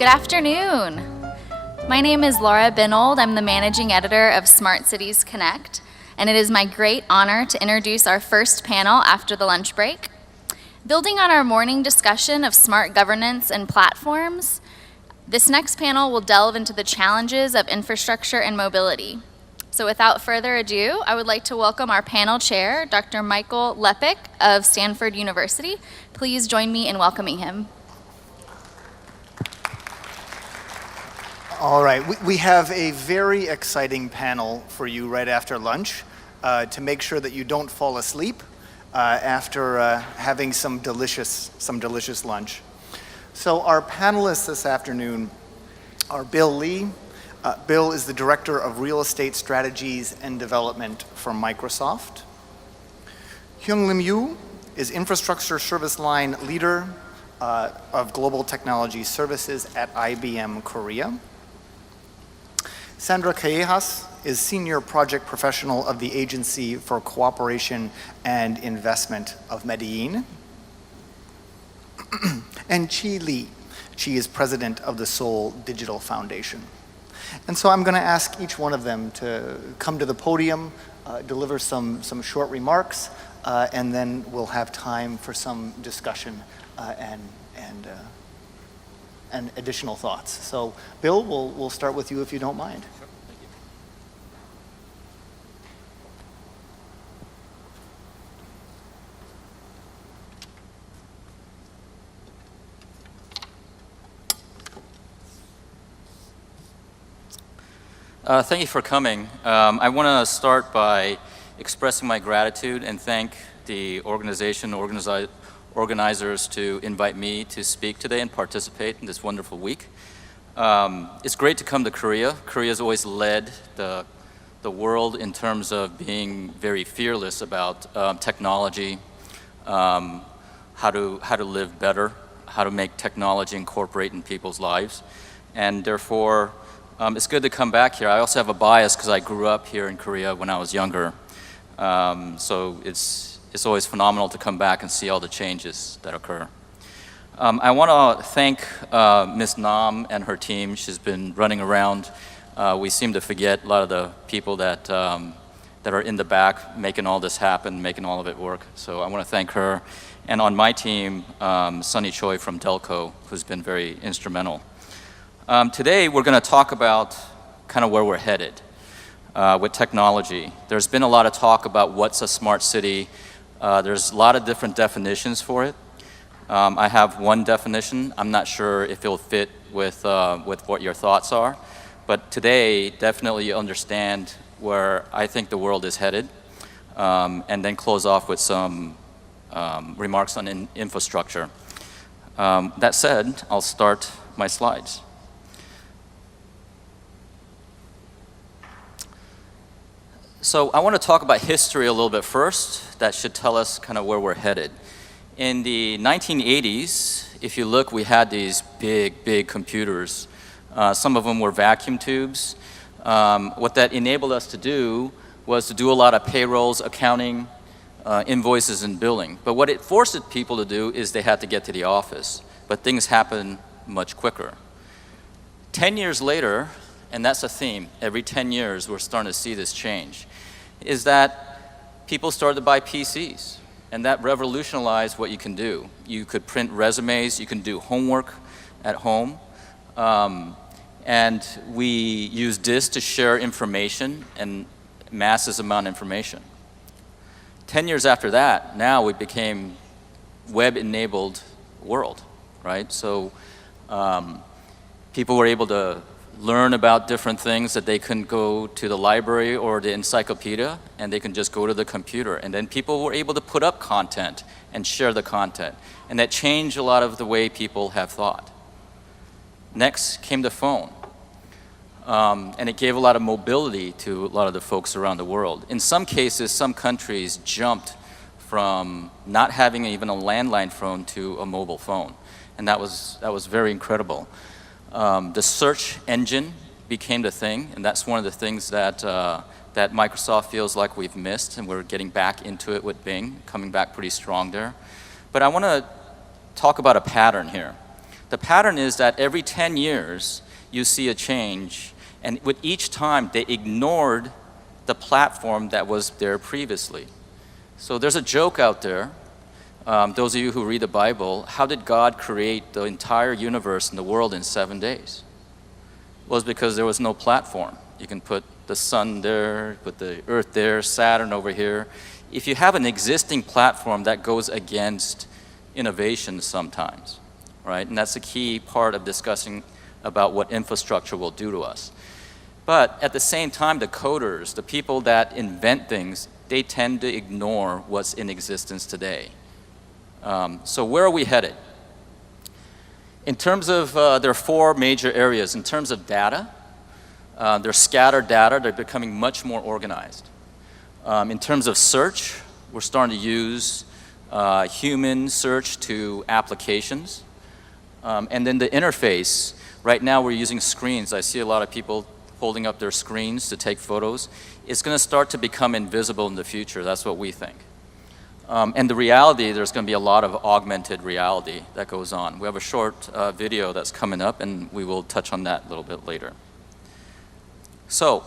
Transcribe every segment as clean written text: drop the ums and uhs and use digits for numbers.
Good afternoon. My name is Laura Binold. I'm the managing editor of Smart Cities Connect, and it is my great honor to introduce our first panel after the lunch break. Building on our morning discussion of smart governance and platforms, this next panel will delve into the challenges of infrastructure and mobility. So without further ado, I would like to welcome our panel chair, Dr. Michael Lepik of Stanford University. Please join me in welcoming him. All right, we have a very exciting panel for you right after lunch to make sure that you don't fall asleep after having some delicious lunch. So our panelists this afternoon are Bill Lee. Bill is the Director of Real Estate Strategies and Development for Microsoft. Hyung-Lim Yu is Infrastructure Service Line Leader of Global Technology Services at IBM Korea. Sandra Callejas is Senior Project Professional of the Agency for Cooperation and Investment of Medellin. And Chi Lee. Chi is President of the Seoul Digital Foundation. And so I'm going to ask each one of them to come to the podium, deliver some short remarks, and then we'll have time for some discussion and additional thoughts. So, Bill, we'll start with you if you don't mind. Sure, thank you. Thank you for coming. I want to start by expressing my gratitude and thank the organizers to invite me to speak today and participate in this wonderful week. It's great to come to Korea. Korea has always led the world in terms of being very fearless about technology, how to live better, how to make technology incorporate in people's lives, and therefore it's good to come back here. I also have a bias because I grew up here in Korea when I was younger, so it's always phenomenal to come back and see all the changes that occur. I want to thank Ms. Nam and her team. She's been running around. We seem to forget a lot of the people that are in the back making all this happen, making all of it work. So I want to thank her. And on my team, Sunny Choi from Delco, who's been very instrumental. Today we're going to talk about kind of where we're headed with technology. There's been a lot of talk about what's a smart city. There's a lot of different definitions for it. I have one definition. I'm not sure if it'll fit with what your thoughts are. But today, definitely you understand where I think the world is headed. And then close off with some remarks on infrastructure. That said, I'll start my slides. So I want to talk about history a little bit first. That should tell us kind of where we're headed. In the 1980s, if you look, we had these big computers. Some of them were vacuum tubes. What that enabled us to do was to do a lot of payrolls, accounting, invoices, and billing. But what it forced people to do is they had to get to the office. But things happen much quicker. 10 years later, and that's a theme, every 10 years we're starting to see this change, is that people started to buy PCs, and that revolutionized what you can do. You could print resumes, you can do homework at home, and we use this to share information and massive amount of information. 10 years after that, now we became web-enabled world, right? So people were able to learn about different things that they couldn't go to the library or the encyclopedia, and they can just go to the computer. And then people were able to put up content and share the content. And that changed a lot of the way people have thought. Next came the phone. And it gave a lot of mobility to a lot of the folks around the world. In some cases, some countries jumped from not having even a landline phone to a mobile phone. And that was very incredible. The search engine became the thing, and that's one of the things that Microsoft feels like we've missed, and we're getting back into it with Bing, coming back pretty strong there. But I want to talk about a pattern here. The pattern is that every 10 years, you see a change, and with each time, they ignored the platform that was there previously. So there's a joke out there, those of you who read the Bible, how did God create the entire universe and the world in 7 days? Well, it's because there was no platform. You can put the sun there, put the earth there, Saturn over here. If you have an existing platform, that goes against innovation sometimes, right? And that's the key part of discussing about what infrastructure will do to us. But at the same time, the coders, the people that invent things, they tend to ignore what's in existence today. So where are we headed? In terms of, there are 4 major areas. In terms of data, they're scattered data. They're becoming much more organized. In terms of search, we're starting to use human search to applications. And then the interface, right now we're using screens. I see a lot of people holding up their screens to take photos. It's going to start to become invisible in the future. That's what we think. And the reality, there's going to be a lot of augmented reality that goes on. We have a short video that's coming up, and we will touch on that a little bit later. So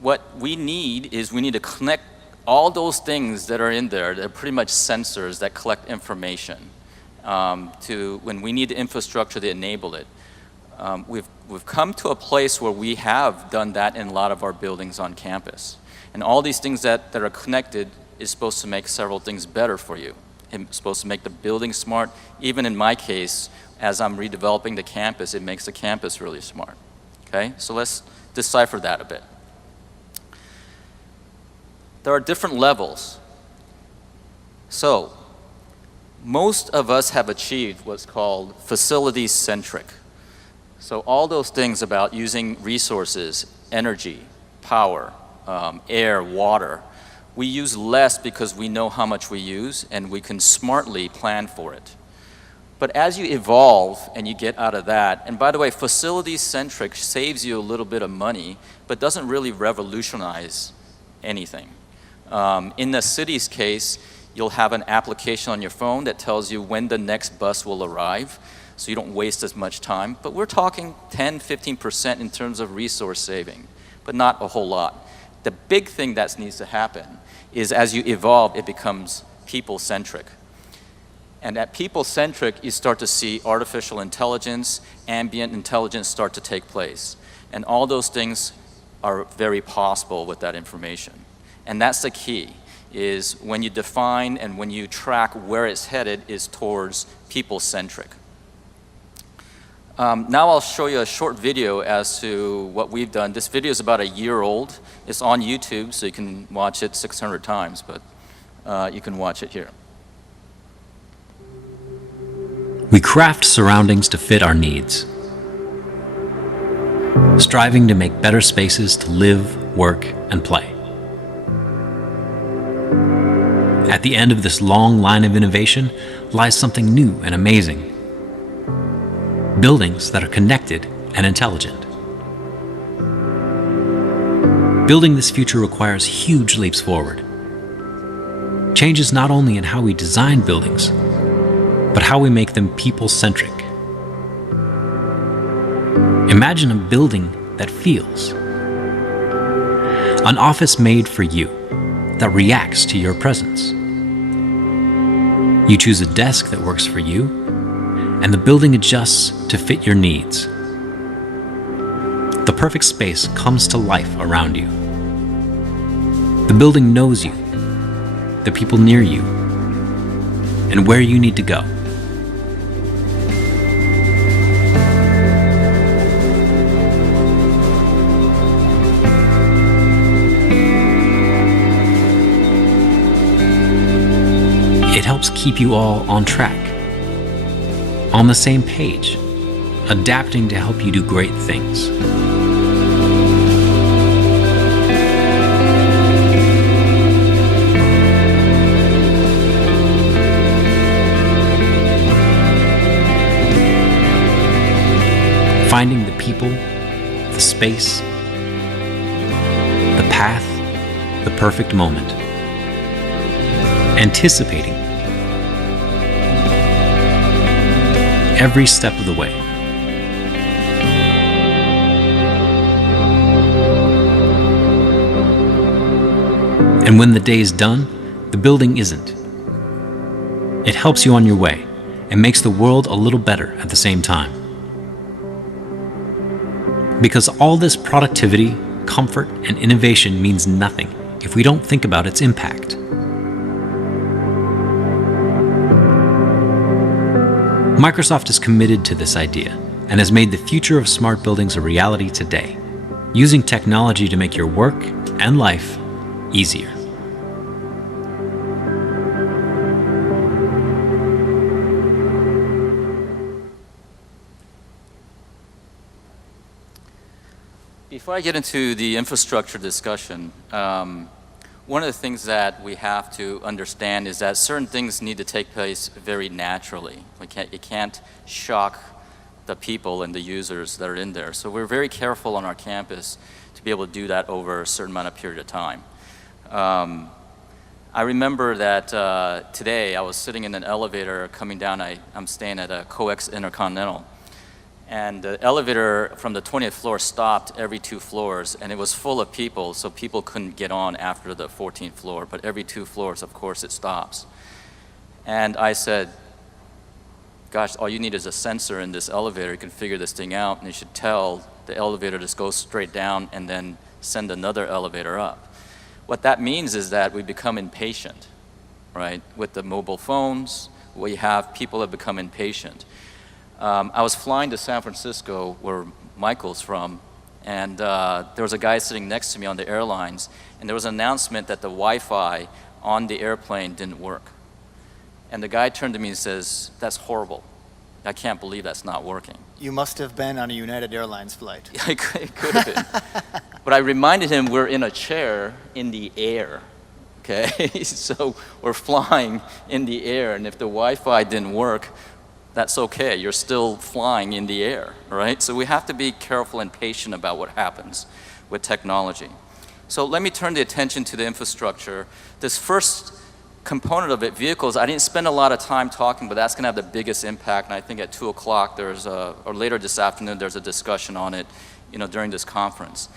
what we need is we need to connect all those things that are in there. They're pretty much sensors that collect information to when we need the infrastructure to enable it. We've come to a place where we have done that in a lot of our buildings on campus. And all these things that are connected is supposed to make several things better for you. It's supposed to make the building smart. Even in my case, as I'm redeveloping the campus, it makes the campus really smart. Okay, so let's decipher that a bit. There are different levels. So, most of us have achieved what's called facility-centric. So all those things about using resources, energy, power, air, water, we use less because we know how much we use and we can smartly plan for it. But as you evolve and you get out of that, and by the way, facility-centric saves you a little bit of money, but doesn't really revolutionize anything. In the city's case, you'll have an application on your phone that tells you when the next bus will arrive, so you don't waste as much time. But we're talking 10, 15% in terms of resource saving, but not a whole lot. The big thing that needs to happen is as you evolve, it becomes people-centric. And at people-centric, you start to see artificial intelligence, ambient intelligence start to take place. And all those things are very possible with that information. And that's the key, is when you define and when you track where it's headed is towards people-centric. Now I'll show you a short video as to what we've done. This video is about a year old. It's on YouTube, so you can watch it 600 times, but you can watch it here. We craft surroundings to fit our needs, striving to make better spaces to live, work, and play. At the end of this long line of innovation lies something new and amazing. Buildings that are connected and intelligent. Building this future requires huge leaps forward. Changes not only in how we design buildings, but how we make them people-centric. Imagine a building that feels. An office made for you that reacts to your presence. You choose a desk that works for you, and the building adjusts to fit your needs. The perfect space comes to life around you. The building knows you, the people near you, and where you need to go. It helps keep you all on track, on the same page, adapting to help you do great things. Finding the people, the space, the path, the perfect moment. Anticipating every step of the way. And when the day's done, the building isn't. It helps you on your way and makes the world a little better at the same time. Because all this productivity, comfort, and innovation means nothing if we don't think about its impact. Microsoft is committed to this idea and has made the future of smart buildings a reality today, using technology to make your work and life easier. Before I get into the infrastructure discussion, one of the things that we have to understand is that certain things need to take place very naturally. It can't shock the people and the users that are in there. So we're very careful on our campus to be able to do that over a certain amount of period of time. I remember that today I was sitting in an elevator coming down. I'm staying at a COEX Intercontinental. And the elevator from the 20th floor stopped every 2 floors, and it was full of people, so people couldn't get on after the 14th floor. But every 2 floors, of course, it stops. And I said, gosh, all you need is a sensor in this elevator. You can figure this thing out, and you should tell the elevator to go straight down and then send another elevator up. What that means is that we become impatient, right? With the mobile phones, people have become impatient. I was flying to San Francisco, where Michael's from, and there was a guy sitting next to me on the airlines, and there was an announcement that the Wi-Fi on the airplane didn't work. And the guy turned to me and says, "That's horrible. I can't believe that's not working." You must have been on a United Airlines flight. It could have been. But I reminded him we're in a chair in the air, okay? So we're flying in the air, and if the Wi-Fi didn't work, that's okay. You're still flying in the air, right? So we have to be careful and patient about what happens with technology. So let me turn the attention to the infrastructure. This first component of it, vehicles, I didn't spend a lot of time talking, but that's going to have the biggest impact. And I think at 2 o'clock, or later this afternoon, there's a discussion on it, during this conference.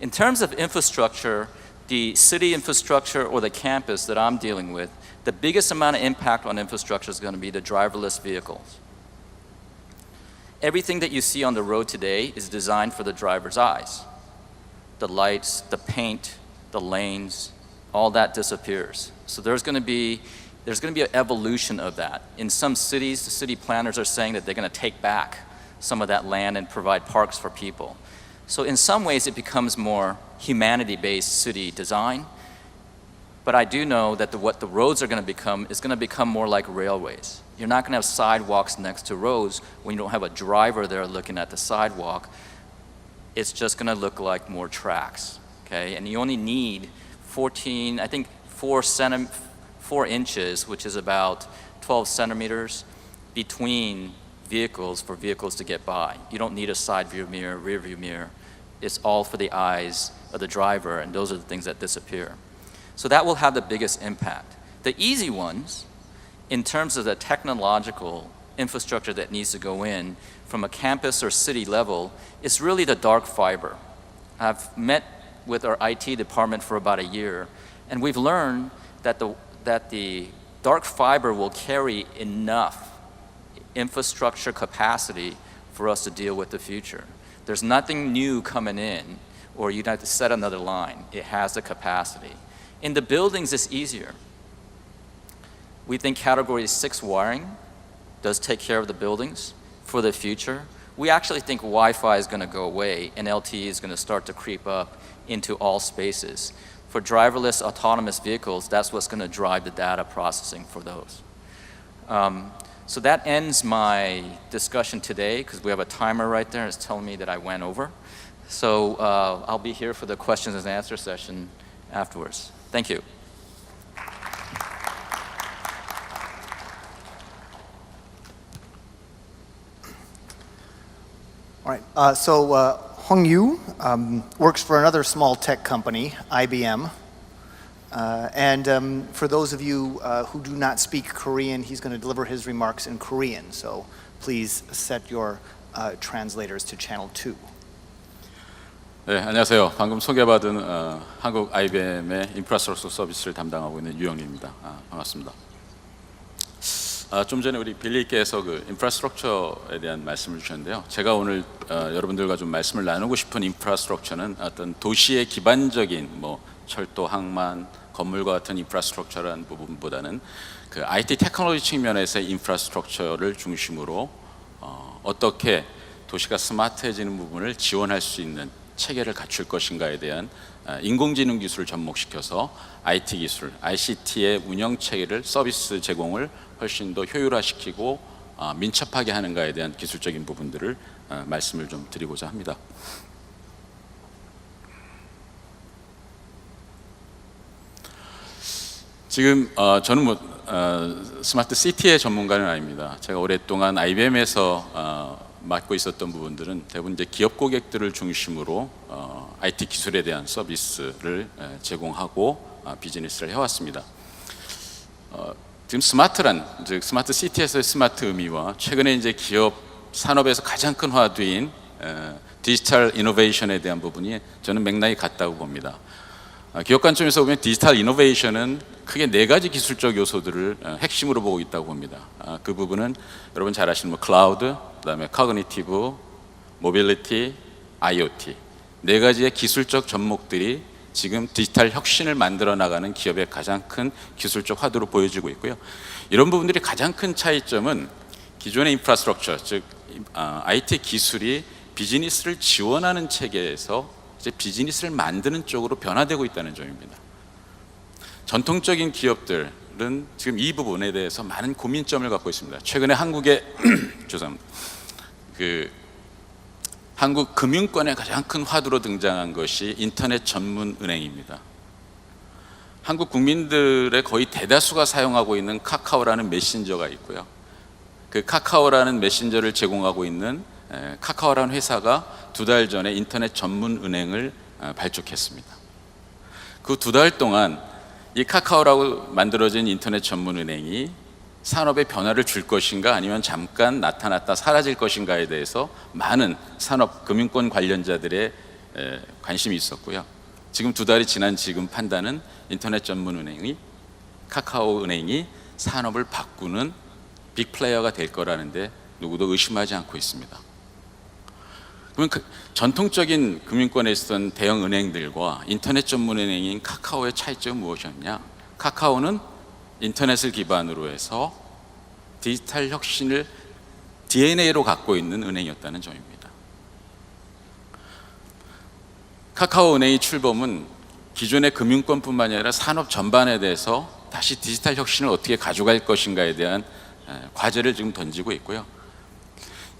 In terms of infrastructure, the city infrastructure or the campus that I'm dealing with, the biggest amount of impact on infrastructure is going to be the driverless vehicles. Everything that you see on the road today is designed for the driver's eyes. The lights, the paint, the lanes, all that disappears. So there's going to be an evolution of that. In some cities, the city planners are saying that they're going to take back some of that land and provide parks for people. So in some ways, it becomes more humanity-based city design. But I do know that what the roads are going to become is going to become more like railways. You're not going to have sidewalks next to roads when you don't have a driver there looking at the sidewalk. It's just going to look like more tracks, okay? And you only need 4 inches, which is about 12 centimeters, between vehicles for vehicles to get by. You don't need a side view mirror, rear view mirror. It's all for the eyes of the driver, and those are the things that disappear. So that will have the biggest impact. The easy ones, in terms of the technological infrastructure that needs to go in from a campus or city level, is really the dark fiber. I've met with our IT department for about a year, and we've learned that the dark fiber will carry enough infrastructure capacity for us to deal with the future. There's nothing new coming in, or you'd have to set another line. It has the capacity. In the buildings, it's easier. We think Category 6 wiring does take care of the buildings for the future. We actually think Wi-Fi is going to go away, and LTE is going to start to creep up into all spaces. For driverless autonomous vehicles, that's what's going to drive the data processing for those. So that ends my discussion today, because we have a timer right there. It's telling me that I went over. So I'll be here for the questions and answer session afterwards. Thank you. All right, Hong Yu works for another small tech company, IBM. For those of you who do not speak Korean, he's going to deliver his remarks in Korean. So please set your translators to channel 2. 네, 안녕하세요. 방금 소개받은 한국 IBM의 인프라스트럭처 서비스를 담당하고 있는 유영리입니다. 반갑습니다. 좀 전에 우리 빌리께서 그 인프라스트럭처에 대한 말씀을 주셨는데요. 제가 오늘 여러분들과 좀 말씀을 나누고 싶은 인프라스트럭처는 어떤 도시의 기반적인 뭐 철도, 항만, 건물과 같은 인프라스트럭처라는 부분보다는 그 IT 테크놀로지 측면에서의 인프라스트럭처를 중심으로 어떻게 도시가 스마트해지는 부분을 지원할 수 있는 체계를 갖출 것인가에 대한 인공지능 기술을 접목시켜서 IT 기술, ICT의 운영 체계를 서비스 제공을 훨씬 더 효율화시키고 민첩하게 하는가에 대한 기술적인 부분들을 말씀을 좀 드리고자 합니다. 지금 저는 스마트 시티의 전문가는 아닙니다. 제가 오랫동안 IBM에서 맡고 있었던 부분들은 대부분 이제 기업 고객들을 중심으로 IT 기술에 대한 서비스를 제공하고 비즈니스를 해왔습니다. 지금 스마트란 즉 스마트 시티에서의 스마트 의미와 최근에 이제 기업 산업에서 가장 큰 화두인 디지털 이노베이션에 대한 부분이 저는 맥락이 같다고 봅니다. 기업 관점에서 보면 디지털 이노베이션은 크게 4가지 기술적 요소들을 핵심으로 보고 있다고 봅니다. 그 부분은 여러분 잘 아시는 뭐 클라우드, 그다음에 커그니티브, 모빌리티, IoT 4가지의 기술적 접목들이 지금 디지털 혁신을 만들어 나가는 기업의 가장 큰 기술적 화두로 보여지고 있고요. 이런 부분들이 가장 큰 차이점은 기존의 인프라스트럭처, 즉 IT 기술이 비즈니스를 지원하는 체계에서 이제 비즈니스를 만드는 쪽으로 변화되고 있다는 점입니다. 전통적인 기업들은 지금 이 부분에 대해서 많은 고민점을 갖고 있습니다. 최근에 한국의 죄송합니다. 한국 금융권의 가장 큰 화두로 등장한 것이 인터넷 전문 은행입니다. 한국 국민들의 거의 대다수가 사용하고 있는 카카오라는 메신저가 있고요. 그 카카오라는 메신저를 제공하고 있는 카카오라는 회사가 2달 전에 인터넷 전문 은행을 발족했습니다. 그 2달 동안 이 카카오라고 만들어진 인터넷 전문 은행이 산업에 변화를 줄 것인가 아니면 잠깐 나타났다 사라질 것인가에 대해서 많은 산업 금융권 관련자들의 관심이 있었고요. 지금 2달이 지난 지금 판단은 인터넷 전문 은행이 카카오 은행이 산업을 바꾸는 빅플레이어가 될 거라는데 누구도 의심하지 않고 있습니다. 그러면 전통적인 금융권에 있었던 대형 은행들과 인터넷 전문 은행인 카카오의 차이점은 무엇이었냐? 카카오는 인터넷을 기반으로 해서 디지털 혁신을 DNA로 갖고 있는 은행이었다는 점입니다. 카카오 은행의 출범은 기존의 금융권뿐만 아니라 산업 전반에 대해서 다시 디지털 혁신을 어떻게 가져갈 것인가에 대한 과제를 지금 던지고 있고요.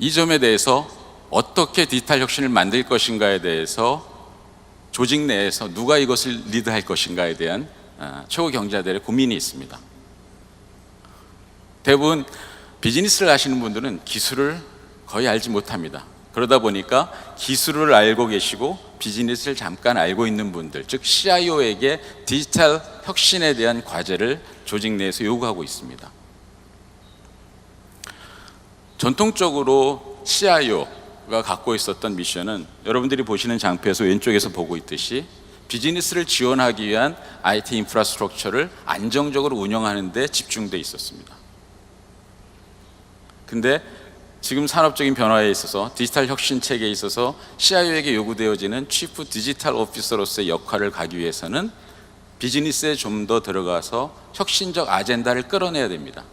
이 점에 대해서 어떻게 디지털 혁신을 만들 것인가에 대해서 조직 내에서 누가 이것을 리드할 것인가에 대한 최고 경제자들의 고민이 있습니다. 대부분 비즈니스를 하시는 분들은 기술을 거의 알지 못합니다. 그러다 보니까 기술을 알고 계시고 비즈니스를 잠깐 알고 있는 분들, 즉 CIO에게 디지털 혁신에 대한 과제를 조직 내에서 요구하고 있습니다. 전통적으로 CIO가 갖고 있었던 미션은 여러분들이 보시는 장표에서 왼쪽에서 보고 있듯이 비즈니스를 지원하기 위한 IT 인프라스트럭처를 안정적으로 운영하는 데 집중돼 있었습니다. 근데 지금 산업적인 변화에 있어서 디지털 혁신 체계에 있어서 CIO에게 요구되어지는 치프 디지털 오피서로서의 역할을 가기 위해서는 비즈니스에 좀 더 들어가서 혁신적 아젠다를 끌어내야 됩니다.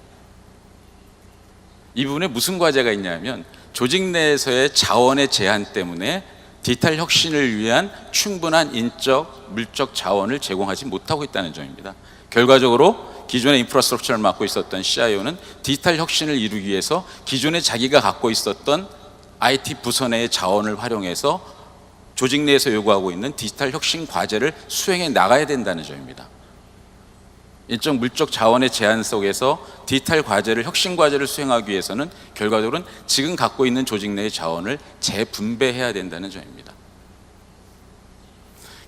이 부분에 무슨 과제가 있냐면 조직 내에서의 자원의 제한 때문에 디지털 혁신을 위한 충분한 인적, 물적 자원을 제공하지 못하고 있다는 점입니다. 결과적으로 기존의 인프라스트럭처를 맡고 있었던 CIO는 디지털 혁신을 이루기 위해서 기존에 자기가 갖고 있었던 IT 부서 내의 자원을 활용해서 조직 내에서 요구하고 있는 디지털 혁신 과제를 수행해 나가야 된다는 점입니다. 인적 물적 자원의 제한 속에서 디지털 과제를 혁신 과제를 수행하기 위해서는 결과적으로는 지금 갖고 있는 조직 내의 자원을 재분배해야 된다는 점입니다.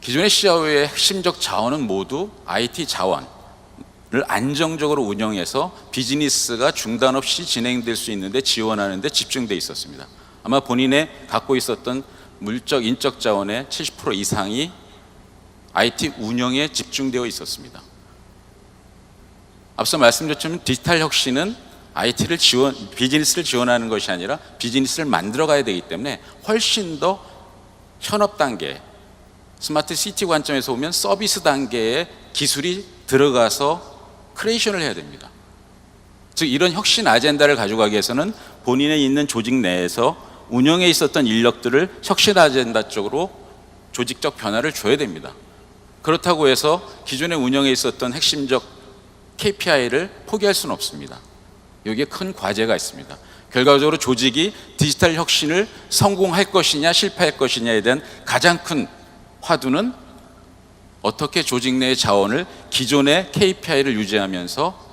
기존의 CIO의 핵심적 자원은 모두 IT 자원, 안정적으로 운영해서 비즈니스가 중단 없이 진행될 수 있는데 지원하는 데 집중돼 있었습니다. 아마 본인의 갖고 있었던 물적, 인적 자원의 70% 이상이 IT 운영에 집중되어 있었습니다. 앞서 말씀드렸지만 디지털 혁신은 비즈니스를 지원하는 것이 아니라 비즈니스를 만들어 가야 되기 때문에 훨씬 더 현업 단계, 스마트 시티 관점에서 보면 서비스 단계에 기술이 들어가서 크리에이션을 해야 됩니다. 즉 이런 혁신 아젠다를 가져가기 위해서는 본인의 있는 조직 내에서 운영에 있었던 인력들을 혁신 아젠다 쪽으로 조직적 변화를 줘야 됩니다. 그렇다고 해서 기존의 운영에 있었던 핵심적 KPI를 포기할 수는 없습니다. 여기에 큰 과제가 있습니다. 결과적으로 조직이 디지털 혁신을 성공할 것이냐 실패할 것이냐에 대한 가장 큰 화두는 어떻게 조직 내의 자원을 기존의 KPI를 유지하면서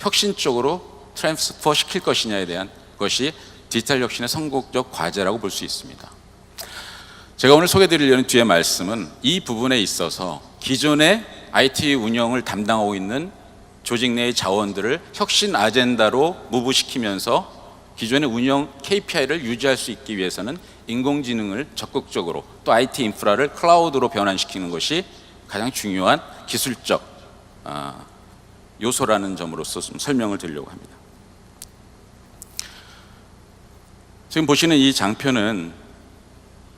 혁신 쪽으로 트랜스퍼 시킬 것이냐에 대한 것이 디지털 혁신의 성공적 과제라고 볼 수 있습니다. 제가 오늘 소개드리려는 뒤의 말씀은 이 부분에 있어서 기존의 IT 운영을 담당하고 있는 조직 내의 자원들을 혁신 아젠다로 무브시키면서 기존의 운영 KPI를 유지할 수 있기 위해서는 인공지능을 적극적으로 또 IT 인프라를 클라우드로 변환시키는 것이 가장 중요한 기술적 요소라는 점으로서 좀 설명을 드리려고 합니다. 지금 보시는 이 장표는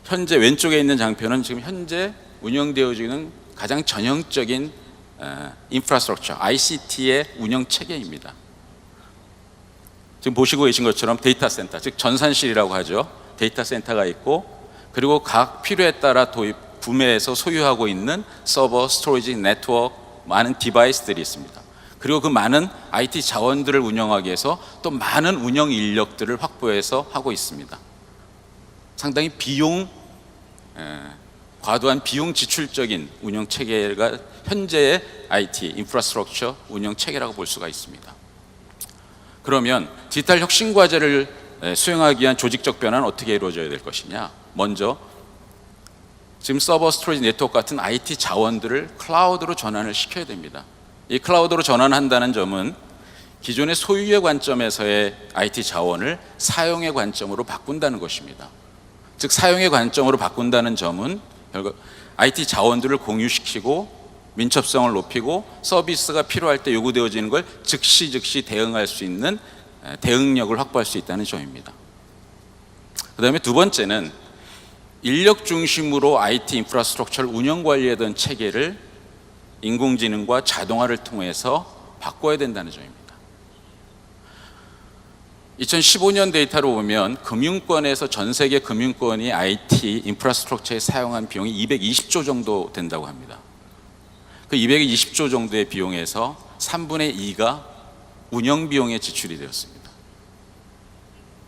현재 왼쪽에 있는 장표는 지금 현재 운영되어지고 있는 가장 전형적인 인프라스트럭처, ICT의 운영 체계입니다. 지금 보시고 계신 것처럼 데이터 센터, 즉 전산실이라고 하죠. 데이터 센터가 있고 그리고 각 필요에 따라 구매해서 소유하고 있는 서버, 스토리지, 네트워크, 많은 디바이스들이 있습니다. 그리고 그 많은 IT 자원들을 운영하기 위해서 또 많은 운영 인력들을 확보해서 하고 있습니다. 상당히 과도한 비용 지출적인 운영 체계가 현재의 IT 인프라스트럭처 운영 체계라고 볼 수가 있습니다. 그러면 디지털 혁신 과제를 수행하기 위한 조직적 변화는 어떻게 이루어져야 될 것이냐? 먼저 지금 서버, 스토리지, 네트워크 같은 IT 자원들을 클라우드로 전환을 시켜야 됩니다. 이 클라우드로 전환한다는 점은 기존의 소유의 관점에서의 IT 자원을 사용의 관점으로 바꾼다는 것입니다. 즉 사용의 관점으로 바꾼다는 점은 결국 IT 자원들을 공유시키고 민첩성을 높이고 서비스가 필요할 때 요구되어지는 걸 즉시 대응할 수 있는 대응력을 확보할 수 있다는 점입니다. 그 다음에 두 번째는 인력 중심으로 IT 인프라스트럭처를 운영 관리하던 체계를 인공지능과 자동화를 통해서 바꿔야 된다는 점입니다. 2015년 데이터로 보면 금융권에서 전 세계 금융권이 IT 인프라스트럭처에 사용한 비용이 220조 정도 된다고 합니다. 그 220조 정도의 비용에서 3분의 2가 운영 비용에 지출이 되었습니다.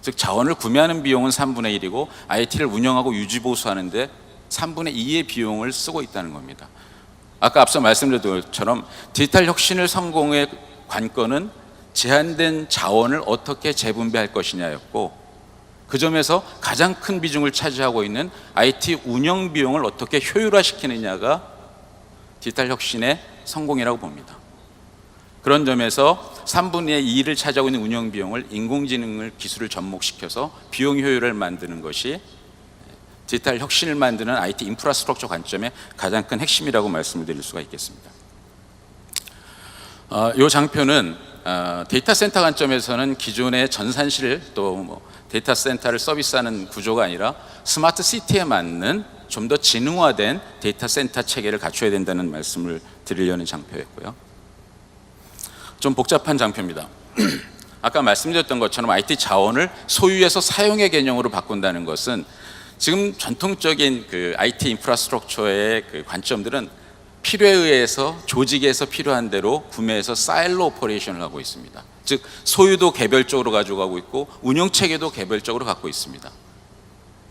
즉 자원을 구매하는 비용은 3분의 1이고 IT를 운영하고 유지 보수하는데 3분의 2의 비용을 쓰고 있다는 겁니다. 아까 앞서 말씀드린 것처럼 디지털 혁신을 성공의 관건은 제한된 자원을 어떻게 재분배할 것이냐였고 그 점에서 가장 큰 비중을 차지하고 있는 IT 운영 비용을 어떻게 효율화시키느냐가 디지털 혁신의 성공이라고 봅니다. 그런 점에서 3분의 2를 차지하고 있는 운영 비용을 인공지능을 기술을 접목시켜서 비용 효율을 만드는 것이 디지털 혁신을 만드는 IT 인프라스트럭처 관점의 가장 큰 핵심이라고 말씀을 드릴 수가 있겠습니다. 이 장표는 데이터 센터 관점에서는 기존의 전산실 또 데이터 센터를 서비스하는 구조가 아니라 스마트 시티에 맞는 좀 더 지능화된 데이터 센터 체계를 갖춰야 된다는 말씀을 드리려는 장표였고요. 좀 복잡한 장표입니다. 아까 말씀드렸던 것처럼 IT 자원을 소유에서 사용의 개념으로 바꾼다는 것은 지금 전통적인 그 IT 인프라스트럭처의 그 관점들은 필요에 의해서 조직에서 필요한 대로 구매해서 사일로 오퍼레이션을 하고 있습니다. 즉 소유도 개별적으로 가져가고 있고 운영 체계도 개별적으로 갖고 있습니다.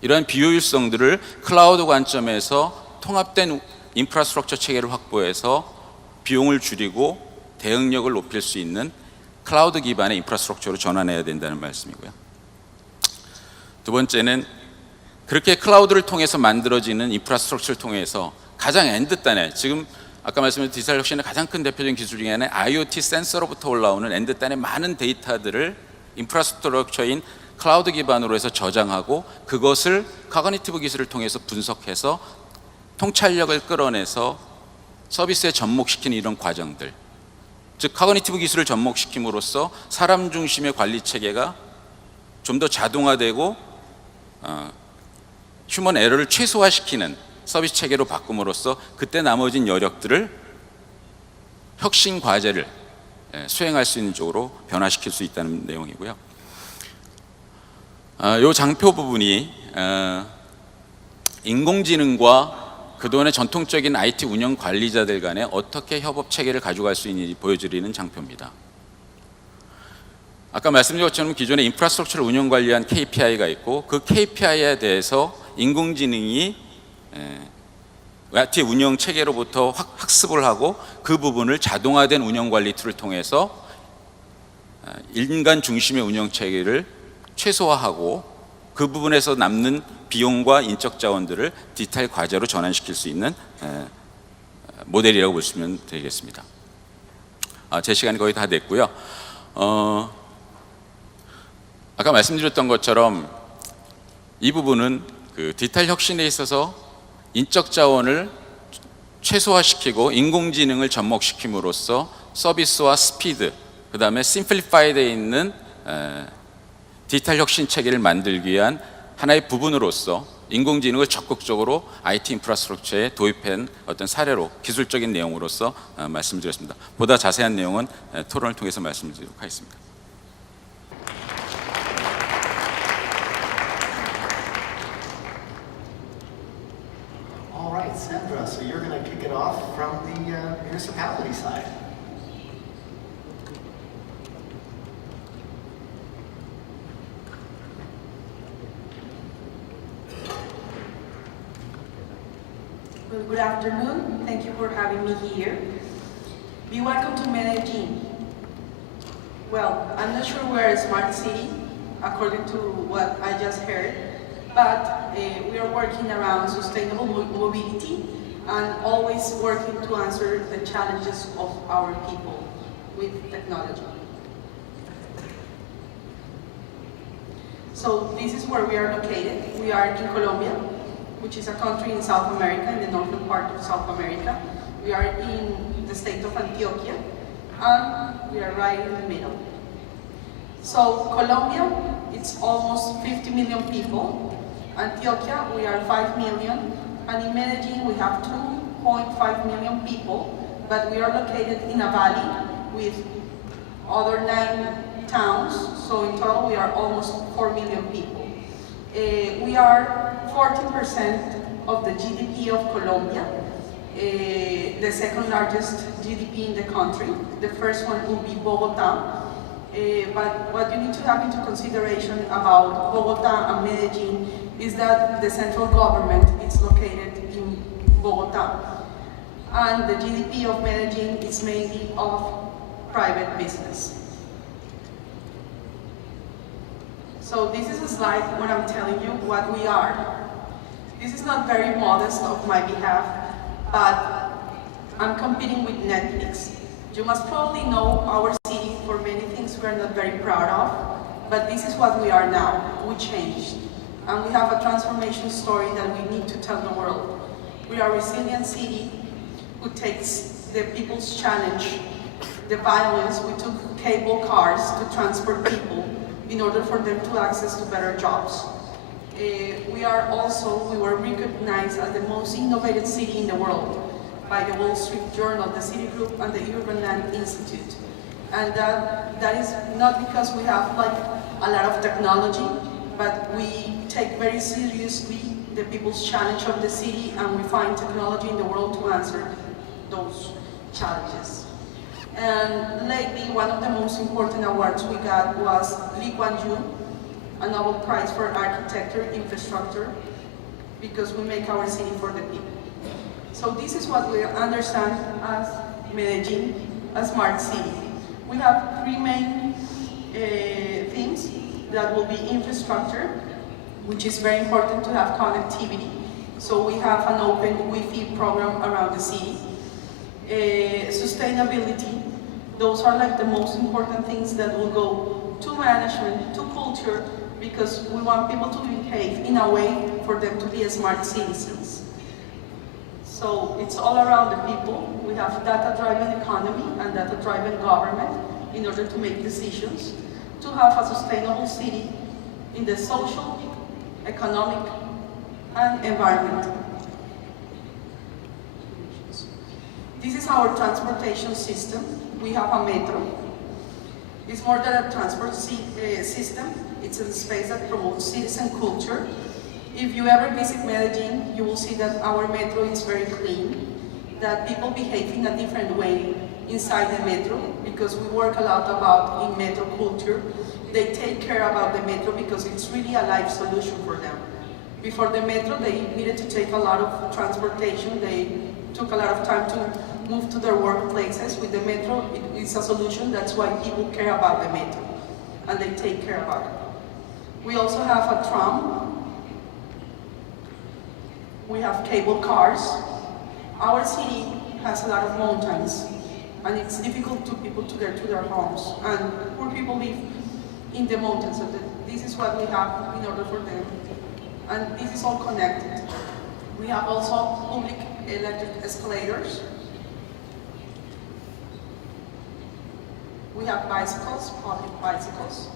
이러한 비효율성들을 클라우드 관점에서 통합된 인프라스트럭처 체계를 확보해서 비용을 줄이고 대응력을 높일 수 있는 클라우드 기반의 인프라스트럭처로 전환해야 된다는 말씀이고요. 두 번째는 그렇게 클라우드를 통해서 만들어지는 인프라스트럭처를 통해서 가장 엔드 단에 지금 아까 말씀드린 디지털 혁신의 가장 큰 대표적인 기술 중에 하나는 IoT 센서로부터 올라오는 엔드 단의 많은 데이터들을 인프라스트럭처인 클라우드 기반으로 해서 저장하고 그것을 커그니티브 기술을 통해서 분석해서 통찰력을 끌어내서 서비스에 접목시키는 이런 과정들, 즉 커그니티브 기술을 접목시킴으로써 사람 중심의 관리 체계가 좀 더 자동화되고 휴먼 에러를 최소화시키는 서비스 체계로 바꿈으로써 그때 나머진 여력들을 혁신 과제를 수행할 수 있는 쪽으로 변화시킬 수 있다는 내용이고요. 이 장표 부분이 인공지능과 그동안의 전통적인 IT 운영 관리자들 간에 어떻게 협업 체계를 가져갈 수 있는지 보여드리는 장표입니다. 아까 말씀드린 것처럼 기존의 인프라스트럭처를 운영 관리한 KPI가 있고 그 KPI에 대해서 인공지능이 IT 운영 체계로부터 학습을 하고 그 부분을 자동화된 운영 관리 툴을 통해서 인간 중심의 운영 체계를 최소화하고 그 부분에서 남는 비용과 인적 자원들을 디지털 과제로 전환시킬 수 있는 모델이라고 보시면 되겠습니다. 제 시간이 거의 다 됐고요. 아까 말씀드렸던 것처럼 이 부분은 그 디지털 혁신에 있어서 인적 자원을 최소화시키고 인공지능을 접목시킴으로써 서비스와 스피드, 그 다음에 심플리파이드에 있는 디지털 혁신 체계를 만들기 위한 하나의 부분으로서 인공지능을 적극적으로 IT 인프라스트럭처에 도입한 어떤 사례로 기술적인 내용으로서 말씀드렸습니다. 보다 자세한 내용은 토론을 통해서 말씀드리도록 하겠습니다. All right, Sandra, so you're going to kick it off from the municipality side. Well, good afternoon. Thank you for having me here. Be welcome to Medellin. Well, I'm not sure we're a smart city, according to what I just heard, but we are working around sustainable mobility and always working to answer the challenges of our people with technology. So this is where we are located. We are in Colombia, which is a country in South America, in the northern part of South America. We are in the state of Antioquia, and we are right in the middle. So Colombia, it's almost 50 million people. Antioquia, we are 5 million. And in Medellin, we have 2.5 million people, but we are located in a valley with other 9 towns. So in total, we are almost 4 million people. We are 14% of the GDP of Colombia, the second largest GDP in the country. The first one will be Bogota. But what you need to have into consideration about Bogota and Medellin is that the central government is located in Bogota. And the GDP of Medellin is mainly of private business. So this is a slide where I'm telling you what we are. This is not very modest of my behalf, but I'm competing with Netflix. You must probably know our city for many things we're not very proud of, but this is what we are now. We changed. And we have a transformation story that we need to tell the world. We are a resilient city who takes the people's challenge, the violence. We took cable cars to transport people in order for them to access to better jobs. We were recognized as the most innovative city in the world by the Wall Street Journal, the Citigroup, and the Urban Land Institute. And that is not because we have like a lot of technology, but we take very seriously the people's challenge of the city, and we find technology in the world to answer those challenges. And lately, one of the most important awards we got was Lee Kuan Yew, a Nobel Prize for Architecture, Infrastructure, because we make our city for the people. So this is what we understand as Medellin, a smart city. We have 3 main things that will be infrastructure, which is very important to have connectivity. So we have an open Wi-Fi program around the city. sustainability. Those are like the most important things that will go to management, to culture, because we want people to behave in a way for them to be smart citizens. So it's all around the people. We have data-driven economy and data-driven government in order to make decisions, to have a sustainable city in the social, economic, and environmental. This is our transportation system. We have a metro. It's more than a transport system. It's a space that promotes citizen culture. If you ever visit Medellin, you will see that our metro is very clean, that people behave in a different way inside the metro, because we work a lot about in metro culture. They take care about the metro because it's really a life solution for them. Before the metro, they needed to take a lot of transportation. They took a lot of time to move to their workplaces. With the metro, it is a solution. That's why people care about the metro, and they take care about it. We also have a tram. We have cable cars. Our city has a lot of mountains, and it's difficult to people to get to their homes. And poor people live in the mountains, so this is what we have in order for them. And this is all connected. We have also public electric escalators. We have bicycles, public bicycles.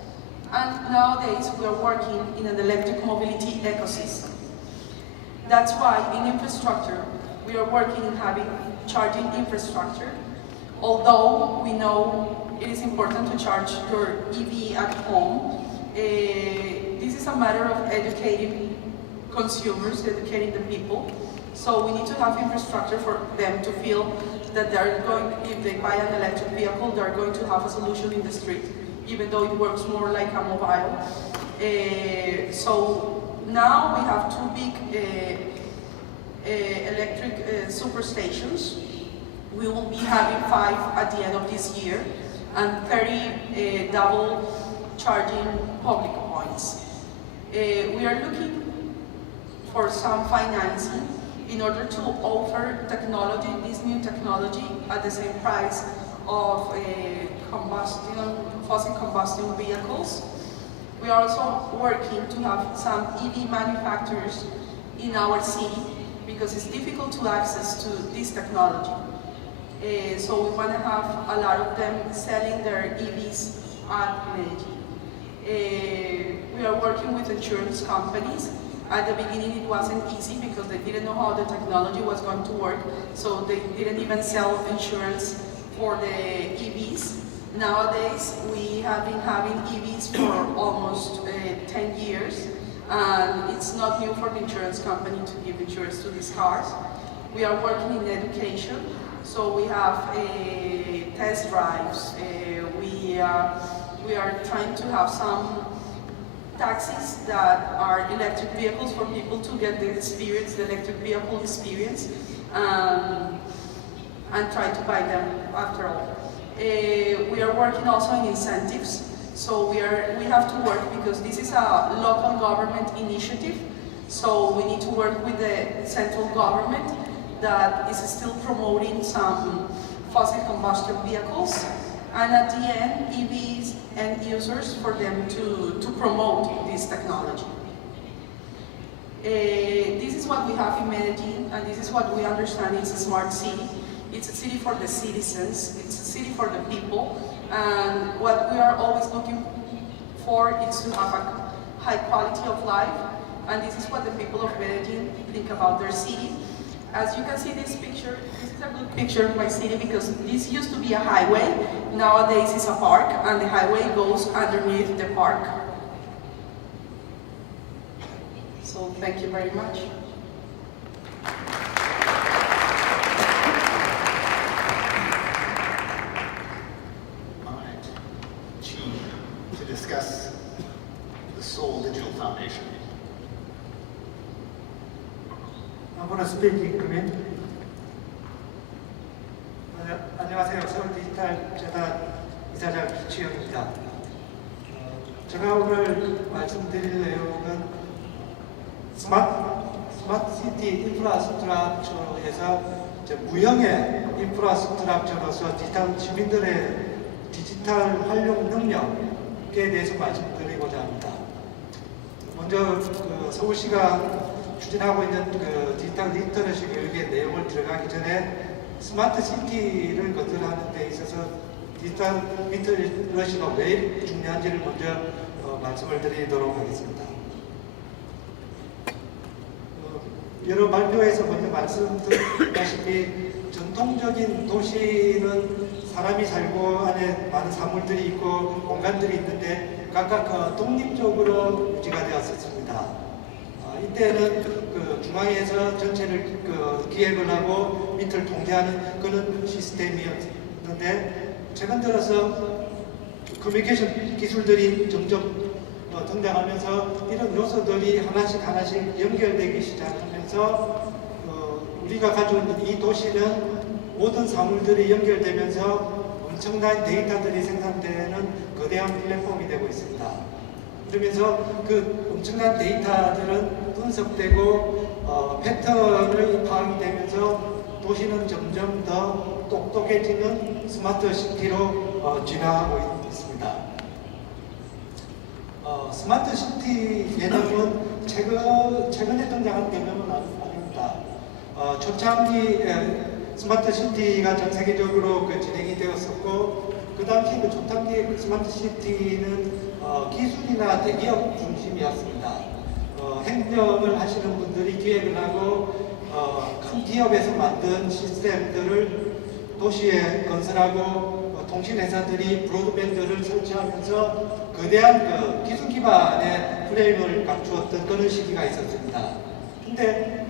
And nowadays we are working in an electric mobility ecosystem. That's why in infrastructure, we are working in having charging infrastructure. Although we know it is important to charge your EV at home, this is a matter of educating consumers, educating the people. So we need to have infrastructure for them to feel that they're going, if they buy an electric vehicle, they're going to have a solution in the street, even though it works more like a mobile. So now we have two big electric superstations. We will be having 5 at the end of this year, and 30 double charging public points. We are looking for some financing in order to offer technology, this new technology, at the same price of fossil combustion vehicles. We are also working to have some EV manufacturers in our city, because it's difficult to access to this technology. So we want to have a lot of them selling their EVs at Medellin. We are working with insurance companies. At the beginning it wasn't easy because they didn't know how the technology was going to work, so they didn't even sell insurance for the EVs. Nowadays we have been having EVs for almost 10 years, and it's not new for the insurance company to give insurance to these cars. We are working in education, so we have test drives. We are trying to have some taxis that are electric vehicles for people to get the experience, the electric vehicle experience, and try to buy them after all. We are working also in incentives. So we have to work, because this is a local government initiative. So we need to work with the central government that is still promoting some fossil combustion vehicles. And at the end, EVs and users for them to promote this technology. This is what we have in Medellin, and this is what we understand is a smart city. It's a city for the citizens, it's a city for the people, and what we are always looking for is to have a high quality of life, and this is what the people of Medellin think about their city. As you can see this picture, this is a good picture of my city, because this used to be a highway, nowadays it's a park, and the highway goes underneath the park. So thank you very much. All right, Gene, to discuss the Seoul Digital Foundation. I'm going to speak in Korean. 안녕하세요. 서울 디지털 재단 이사장 이치영입니다. 제가 오늘 말씀드릴 내용은 스마트 시티 인프라스트럭처에서 이제 무형의 인프라스트럭처로서 시민들의 디지털 활용 능력에 대해서 말씀드리고자 합니다. 먼저 서울시가 추진하고 있는 디지털 리터러시 교육의 내용을 들어가기 전에 스마트 시티를 건설하는 데 있어서 디지털 리터러시가 왜 중요한지를 먼저 말씀을 드리도록 하겠습니다. 여러 발표에서 먼저 말씀드렸다시피 전통적인 도시는 사람이 살고 안에 많은 사물들이 있고 공간들이 있는데 각각 독립적으로 유지가 되었었습니다. 이때는 중앙에서 전체를 기획을 하고 밑을 통제하는 그런 시스템이었는데 최근 들어서 커뮤니케이션 기술들이 점점 등장하면서 이런 요소들이 하나씩 연결되기 시작하면서 우리가 가지고 있는 이 도시는 모든 사물들이 연결되면서 엄청난 데이터들이 생산되는 거대한 플랫폼이 되고 있습니다. 그러면서 그 엄청난 데이터들은 분석되고 패턴을 파악이 되면서 도시는 점점 더 똑똑해지는 스마트 시티로 진화하고 있습니다. 스마트 시티 개념은 최근에 등장한 개념은 아닙니다. 초창기 스마트 시티가 전 세계적으로 진행이 되었었고, 그 당시 초창기 스마트 시티는 기술이나 대기업 중심이었습니다. 행정을 하시는 분들이 기획을 하고 큰 기업에서 만든 시스템들을 도시에 건설하고 통신회사들이 브로드밴드를 설치하면서 거대한 기술 기반의 프레임을 갖추었던 그런 시기가 있었습니다. 근데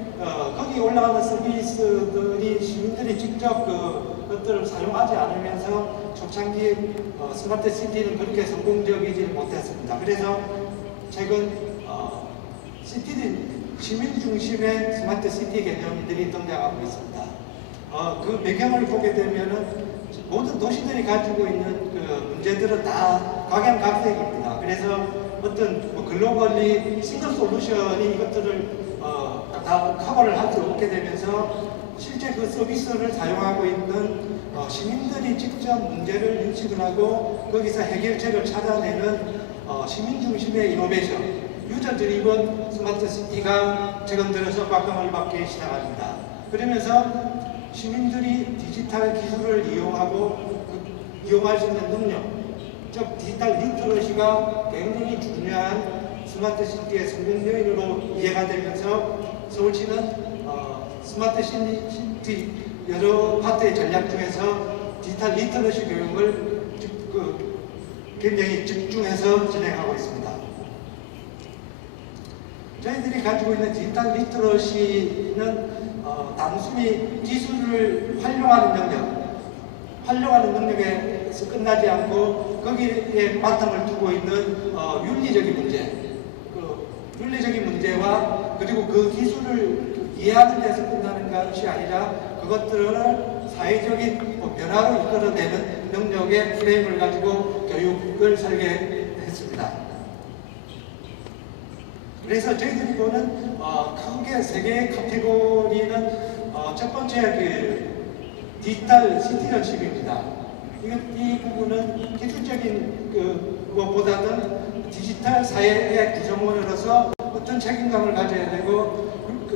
거기 올라가는 서비스들이 시민들이 직접 그것들을 사용하지 않으면서 초창기 스마트 시티는 그렇게 성공적이지 못했습니다. 그래서 최근 시민 중심의 스마트 시티 개념들이 등장하고 있습니다. 그 배경을 보게 되면은 모든 도시들이 가지고 있는 문제들은 다 각양각색입니다. 그래서 어떤 글로벌리 싱글 솔루션이 이것들을 다 커버를 할 수 없게 되면서 실제 그 서비스를 사용하고 있는 시민들이 직접 문제를 인식을 하고 거기서 해결책을 찾아내는 시민 중심의 이노베이션, 유저 드리븐 스마트 시티가 최근 들어서 각광을 받기 시작합니다. 그러면서 시민들이 디지털 기술을 이용할 수 있는 능력, 즉 디지털 리터러시가 굉장히 중요한 스마트 시티의 성공 요인으로 이해가 되면서 서울시는 스마트 시티 여러 파트의 전략 중에서 디지털 리터러시 교육을 굉장히 집중해서 진행하고 있습니다. 저희들이 가지고 있는 디지털 리터러시는 단순히 기술을 활용하는 능력에서 끝나지 않고 거기에 바탕을 두고 있는 윤리적인 문제와 그리고 그 기술을 이해하는 데서 끝나는 것이 아니라 그것들을 사회적인 변화로 이끌어내는 능력의 프레임을 가지고 교육을 설계했습니다. 그래서 저희들이 보는 크게 세 개의 카테고리는 첫 번째 디지털 시티전십입니다. 이 부분은 기술적인 것보다는 디지털 사회의 구성원으로서 어떤 책임감을 가져야 되고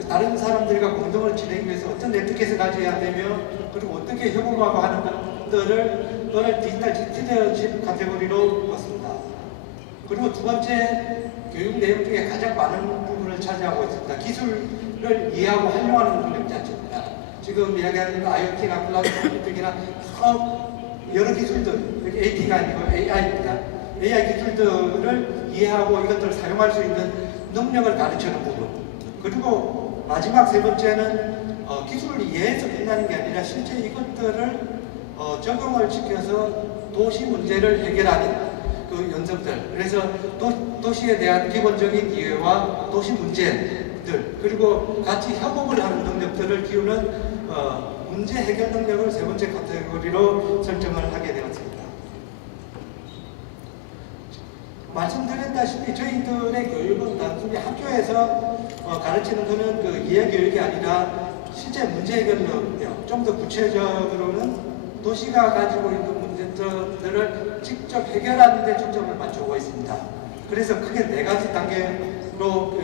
다른 사람들과 공동을 지내기 위해서 어떤 네트워크에서 가져야 되며 그리고 어떻게 협업하고 하는 것들을 디지털 시티전십 카테고리로 봤습니다. 그리고 두 번째 교육 내용 중에 가장 많은 부분을 차지하고 있습니다. 기술을 이해하고 활용하는 능력 자체입니다. 지금 이야기하는 IoT나 클라우드 컴퓨팅이나 여러 기술들, AT가 아니고 AI입니다. AI 기술들을 이해하고 이것들을 사용할 수 있는 능력을 가르치는 부분. 그리고 마지막 세 번째는 기술을 이해해서 끝나는 게 아니라 실제 이것들을 적용을 시켜서 도시 문제를 해결하는 그 연습들. 그래서 도시에 대한 기본적인 이해와 도시 문제들 그리고 같이 협업을 하는 능력들을 키우는 문제 해결 능력을 세 번째 카테고리로 설정을 하게 되었습니다. 말씀드렸다시피 저희들의 교육은 단순히 학교에서 가르치는 그런 이해 교육이 아니라 실제 문제 해결력이요. 좀 더 구체적으로는 도시가 가지고 있는 문제들을 직접 해결하는 데 초점을 맞추고 있습니다. 그래서 크게 4가지 단계로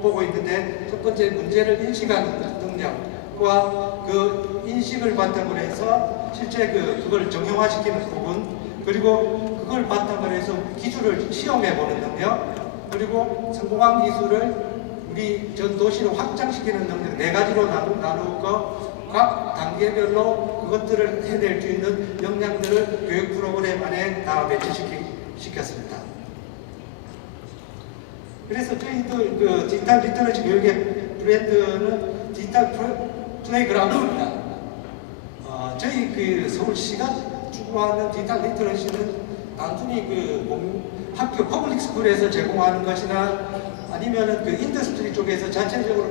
보고 있는데, 첫 번째 문제를 인식하는 능력과 그 인식을 바탕으로 해서 실제 그걸 정형화시키는 부분, 그리고 그걸 바탕으로 해서 기술을 시험해보는 능력, 그리고 성공한 기술을 우리 전 도시로 확장시키는 능력 4가지로 나누고 각 단계별로 그것들을 해낼 수 있는 역량들을 교육 프로그램 안에 다 배치시켰습니다. 그래서 저희도 그 디지털 리터러시 교육의 브랜드는 디지털 플레이그라운드입니다. 저희 그 서울시가 추구하는 디지털 리터러시는 단순히 학교 퍼블릭 스쿨에서 제공하는 것이나 아니면은 그 인더스트리 쪽에서 전체적으로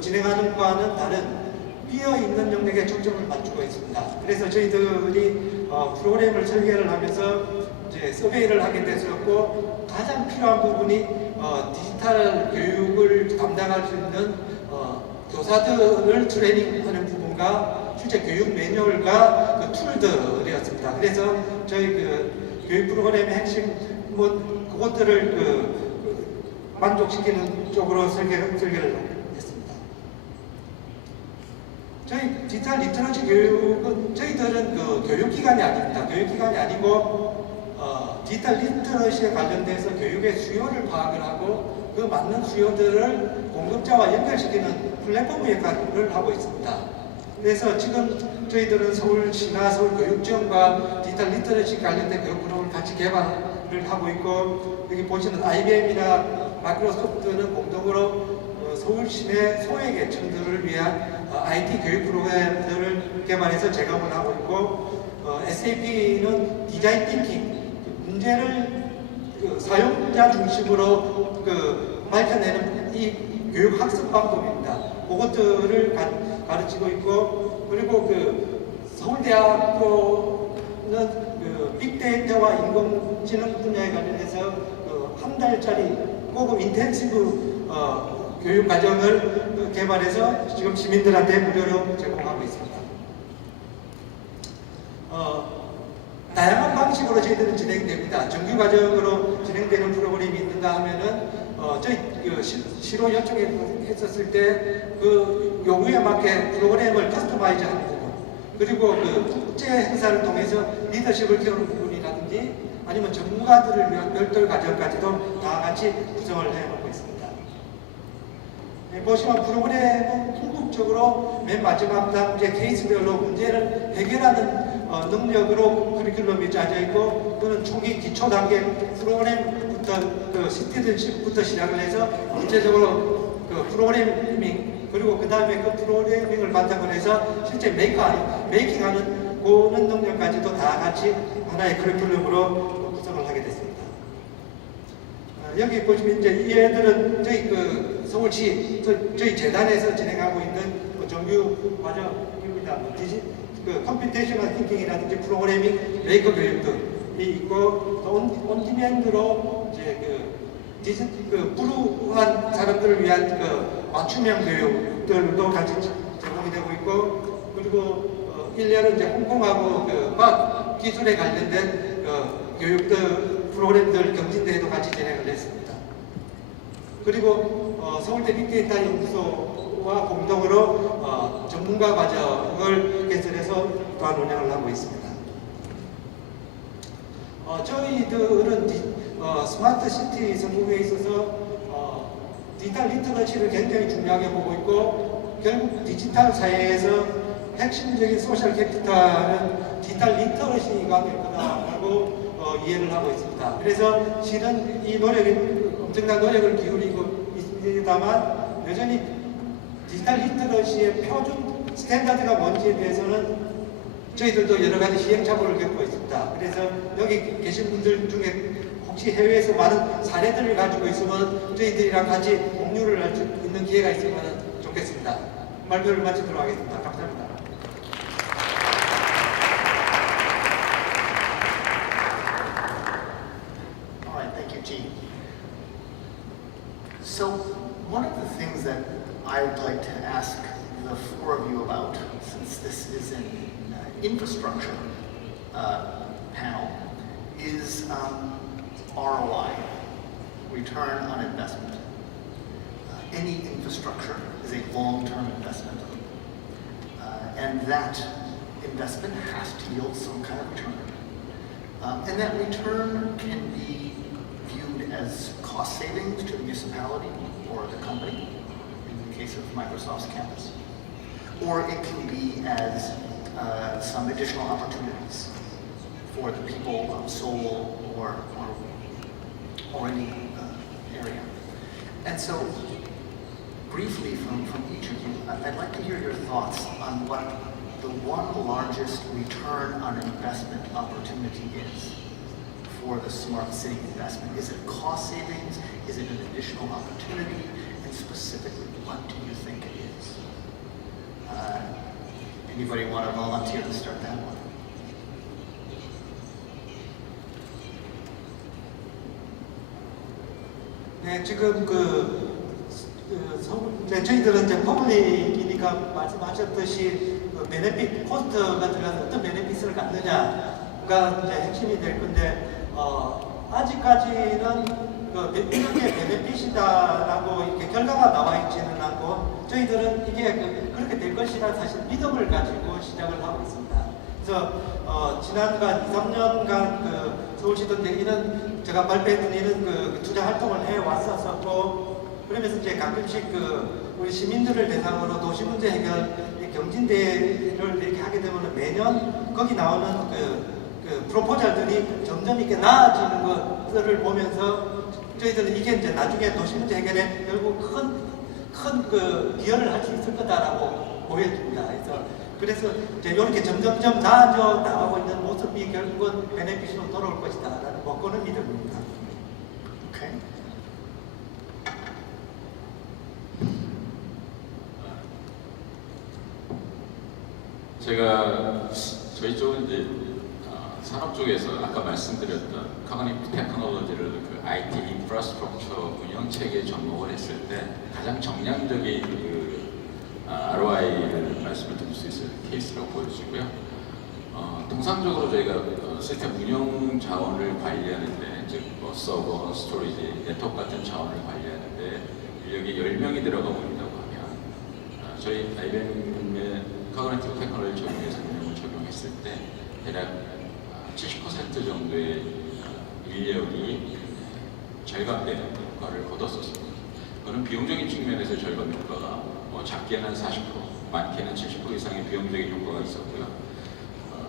진행하는 것과는 다른 비어있는 영역에 초점을 맞추고 있습니다. 그래서 저희들이 프로그램을 설계를 하면서 이제 서베이를 하게 됐었고, 가장 필요한 부분이 디지털 교육을 담당할 수 있는 교사들을 트레이닝하는 부분과 실제 교육 매뉴얼과 그 툴들이었습니다. 그래서 저희 교육 프로그램의 핵심 그것들을 만족시키는 쪽으로 설계를 했습니다. 저희 디지털 리터러시 교육은 저희들은 교육기관이 아닙니다. 교육기관이 아니고 디지털 리터러시에 관련돼서 교육의 수요를 파악을 하고 그 맞는 수요들을 공급자와 연결시키는 플랫폼 역할을 하고 있습니다. 그래서 지금 저희들은 서울시나 서울교육청과 디지털 리터러시 관련된 교육 프로그램을 같이 개발을 하고 있고, 여기 보시는 IBM이나 마이크로소프트는 공동으로 서울 시내 소외계층들을 위한 IT 교육 프로그램들을 개발해서 제공을 하고 있고, SAP는 디자인 띵킹, 문제를 사용자 중심으로 밝혀내는 이 교육 학습 방법입니다. 그것들을 가르치고 있고, 그리고 서울대학교는 빅데이터와 인공지능 분야에 관련해서 한 달짜리 고급 인텐시브 교육 과정을 개발해서 지금 시민들한테 무료로 제공하고 있습니다. 다양한 방식으로 저희들은 진행됩니다. 정규 과정으로 진행되는 프로그램이 있는가 하면은 저희 시로 요청했었을 때 그 요구에 맞게 프로그램을 커스터마이즈 하는 부분, 그리고 국제 행사를 통해서 리더십을 키우는 부분이라든지 아니면 전문가들을 위한 별도 과정까지도 다 같이 구성을 해놓고 있습니다. 보시면 프로그램은 궁극적으로 맨 마지막 단계 케이스별로 문제를 해결하는 능력으로 커리큘럼이 짜져 있고, 또는 초기 기초 단계 프로그램부터 시티즌십부터 시작을 해서 구체적으로 프로그래밍, 그리고 그 다음에 그 프로그래밍을 바탕으로 해서 실제 메이킹하는 그런 능력까지도 다 같이 하나의 커리큘럼으로 구성을 하게 됐습니다. 여기 보시면 이제 이 애들은 저희 서울시 저희 재단에서 진행하고 있는 정규 과정입니다. 컴퓨테이셔널 띵킹이라든지 프로그래밍, 메이커 교육들이 있고, 온디맨드로 이제 불우한 사람들을 위한 맞춤형 교육들도 같이 제공이 되고 있고, 그리고 1년은 이제 홍콩하고 과학 기술에 관련된 교육들 프로그램들 경진대회도 같이 진행을 했습니다. 그리고 서울대 빅데이터 연구소와 공동으로 전문가 과정을 개설해서 또한 운영을 하고 있습니다. 저희들은 스마트 시티 성공에 있어서 디지털 리터러시를 굉장히 중요하게 보고 있고, 결국 디지털 사회에서 핵심적인 소셜 캐피탈은 디지털 리터러시가 될 거다라고 이해를 하고 있습니다. 그래서 실은 이 엄청난 노력을 기울이고 있습니다만, 여전히 디지털 리터러시의 표준 스탠다드가 뭔지에 대해서는 저희들도 여러 가지 시행착오를 겪고 있습니다. 그래서 여기 계신 분들 중에 혹시 해외에서 많은 사례들을 가지고 있으면 저희들이랑 같이 공유를 할 수 있는 기회가 있으면 좋겠습니다. 말씀을 마치도록 하겠습니다. 감사합니다. All right, thank you, G. So one of the things that I would like to ask infrastructure panel is ROI, return on investment. Any infrastructure is a long-term investment, and that investment has to yield some kind of return. And that return can be viewed as cost savings to the municipality or the company, in the case of Microsoft's campus, or it can be as some additional opportunities for the people of Seoul or any area. And so, briefly from each of you, I'd like to hear your thoughts on what the one largest return on investment opportunity is for the smart city investment. Is it cost savings? Is it an additional opportunity? And specifically, what do you think it is? Anybody want to volunteer to start that one? 네, 지금 저희들은 이제 퍼블릭이니까 말씀하셨듯이 베네핏 코스트가 들어가서 어떤 베네핏을 갖느냐가 이제 핵심이 될 건데 아직까지는 이렇게 베네핏이다라고 이렇게 결과가 나와 있지는 않고 저희들은 이게 그렇게 될 것이라 사실 믿음을 가지고 시작을 하고 있습니다. 그래서 지난간 2, 3년간 서울시도 이런 제가 발표했던 이런 투자 활동을 해 왔었고 그러면서 이제 가끔씩 우리 시민들을 대상으로 도시 문제 해결 경진대회를 이렇게 하게 되면 매년 거기 나오는 프로포절들이 점점 이렇게 나아지는 것들을 보면서 저희들은 이게 이제 나중에 도시 문제 해결에 결국 큰 기여를 할 수 있을 거다라고 보여집니다. 그래서 이제 이렇게 점점점 나아져 나가고 있는 모습이 결국은 베네핏으로 돌아올 것이다라는 그런 믿음입니다. Okay. 제가 저희 쪽은 이제 산업 쪽에서 아까 말씀드렸던 커그니티브 테크놀로지를 IT 인프라스트럭처 운영 체계에 접목을 했을 때 가장 정량적인 ROI를 말씀을 드릴 수 있을 케이스라고 보여지고요. 통상적으로 저희가 시스템 운영 자원을 관리하는데, 즉 서버, 스토리지, 네트워크 같은 자원을 관리하는데 인력이 10명이 들어가 버린다고 하면 저희 IBM의 커그니티브 테크놀로지 적용해서 운영을 적용했을 때 대략 70% 정도의 인력이 절감되는 효과를 거뒀었습니다. 그런 비용적인 측면에서 절감 효과가 작게는 한 40%, 많게는 70% 이상의 비용적인 효과가 있었고요.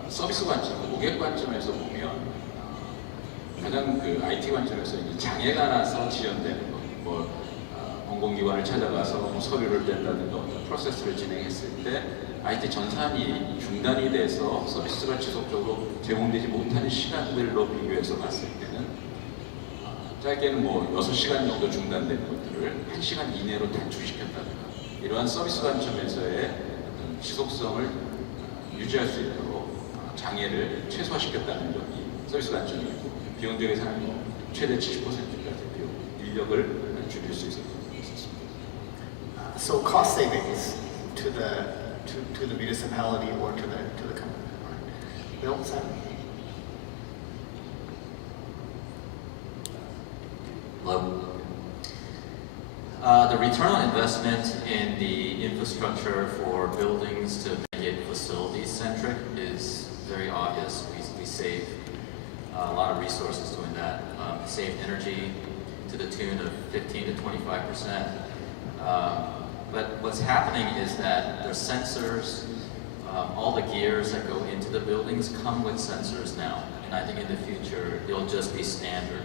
서비스 관점, 고객 관점에서 보면 가장 IT 관점에서 장애가 나서 지연되는 것, 공공기관을 찾아가서 서류를 뗀다든가 어떤 프로세스를 진행했을 때 IT 전산이 중단이 돼서 서비스가 지속적으로 제공되지 못하는 시간들로 비교해서 봤을 때는 짧게는 6시간 정도 중단된 것들을 1시간 이내로 단축시켰다든가 이러한 서비스 관점에서의 어떤 지속성을 유지할 수 있도록 장애를 최소화시켰다는 점이 서비스 관점이고 비용적에서는 최대 70%까지 인력을 줄일 수 있었습니다. So cost savings to the municipality or to the company. Right. Bill, Simon? Hello. The return on investment in the infrastructure for buildings to make it facilities-centric is very obvious. We save a lot of resources doing that. Save energy to the tune of 15 to 25%. But what's happening is that there's sensors, all the gears that go into the buildings come with sensors now. And I think in the future, it'll just be standard.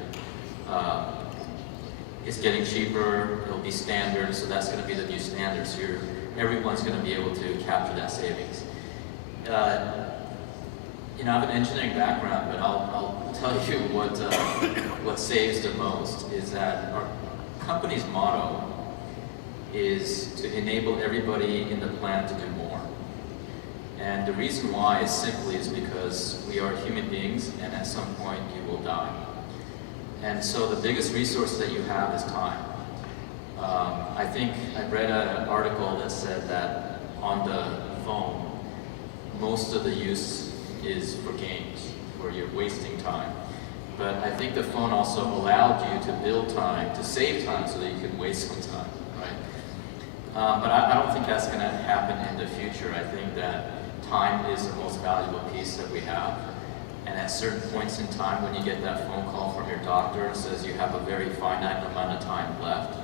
It's getting cheaper, it'll be standard, so that's going to be the new standard. So everyone's going to be able to capture that savings. I have an engineering background, but I'll tell you what saves the most is that our company's motto is to enable everybody in the planet to do more. And the reason why is simply because we are human beings, and at some point you will die. And so the biggest resource that you have is time. I think I read an article that said that on the phone, most of the use is for games, where you're wasting time. But I think the phone also allowed you to build time, to save time so that you can waste some time, right? But I don't think that's going to happen in the future. I think that time is the most valuable piece that we have. And at certain points in time, when you get that phone call from your doctor and says you have a very finite amount of time left,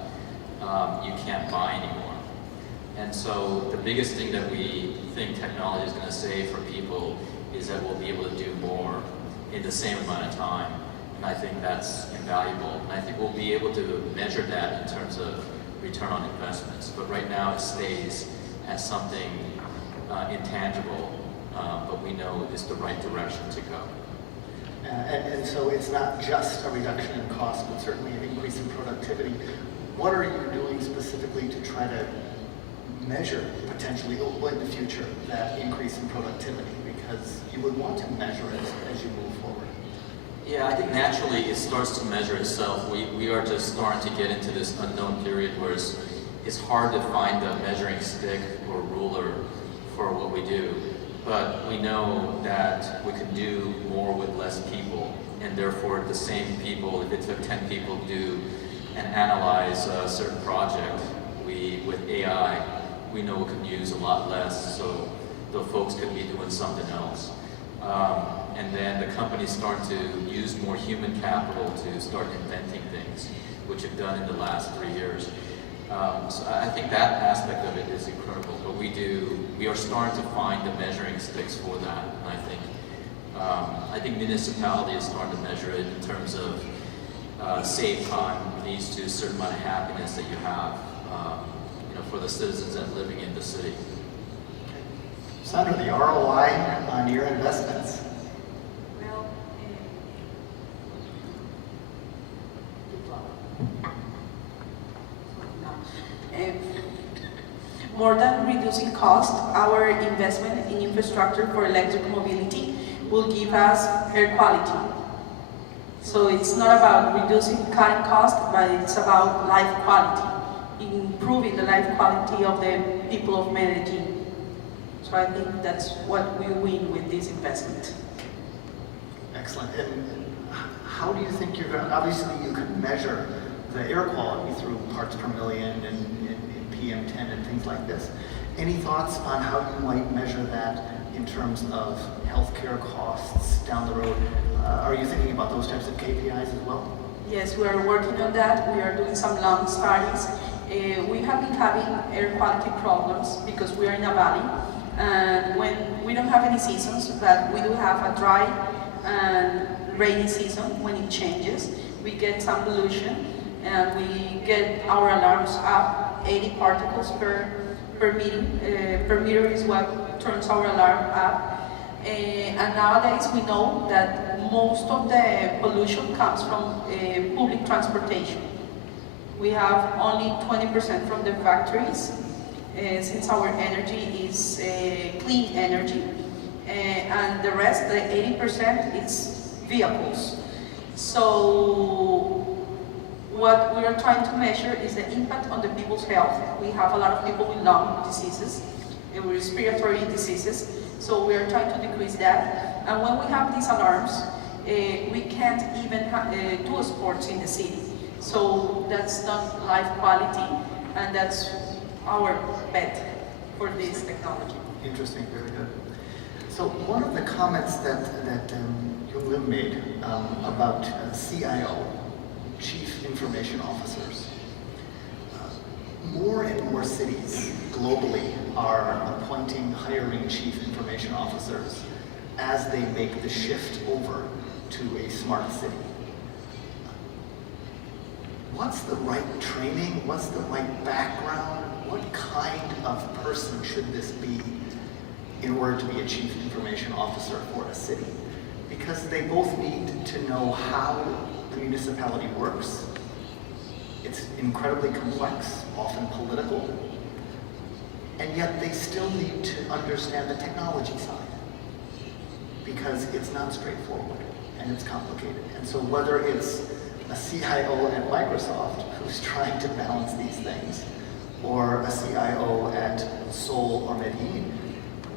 you can't buy anymore. And so the biggest thing that we think technology is going to save for people is that we'll be able to do more in the same amount of time. And I think that's invaluable. And I think we'll be able to measure that in terms of return on investments. But right now it stays as something intangible, but we know is the right direction to go. And so it's not just a reduction in cost, but certainly an increase in productivity. What are you doing specifically to try to measure potentially in the future that increase in productivity? Because you would want to measure it as you move forward. Yeah, I think naturally it starts to measure itself. We are just starting to get into this unknown period where it's hard to find a measuring stick or ruler for what we do. But we know that we can do more with less people, and therefore the same people, if it took 10 people to do and analyze a certain project, with AI, we know we can use a lot less, so the folks could be doing something else. And then the companies start to use more human capital to start inventing things, which have done in the last 3 years. So I think that aspect of it is incredible, but we are starting to find the measuring sticks for that, and I think municipality is starting to measure it in terms of save time leads to a certain amount of happiness that you have, for the citizens that are living in the city. Sandra, the ROI on your investments. Well, more than reducing cost, our investment in infrastructure for electric mobility will give us air quality. So it's not about cutting cost, but it's about life quality, improving the life quality of the people of Medellin. So I think that's what we win with this investment. Excellent. And how do you think you're going to, obviously you could measure the air quality through parts per million and PM10 and things like this. Any thoughts on how you might measure that in terms of healthcare costs down the road? Are you thinking about those types of KPIs as well? Yes, we are working on that. We are doing some long studies. We have been having air quality problems because we are in a valley, and when we don't have any seasons, but we do have a dry and rainy season. When it changes, we get some pollution, and we get our alarms up 80 particles per meter is what turns our alarm up. And nowadays we know that most of the pollution comes from public transportation. We have only 20% from the factories, since our energy is clean energy, and the rest, the 80%, is vehicles. So what we are trying to measure is the impact on the people's health. We have a lot of people with lung diseases, respiratory diseases, so we are trying to decrease that. And when we have these alarms, we can't even do sports in the city. So that's not life quality, and that's our bet for this technology. Interesting, very good. So one of the comments that Young Lim made about CIO, Chief Information Officers. More and more cities globally are hiring Chief Information Officers as they make the shift over to a smart city. What's the right training? What's the right background? What kind of person should this be in order to be a Chief Information Officer for a city? Because they both need to know how the municipality works. It's incredibly complex, often political, and yet they still need to understand the technology side because it's not straightforward and it's complicated. And so whether it's a CIO at Microsoft who's trying to balance these things, or a CIO at Seoul or Medellin,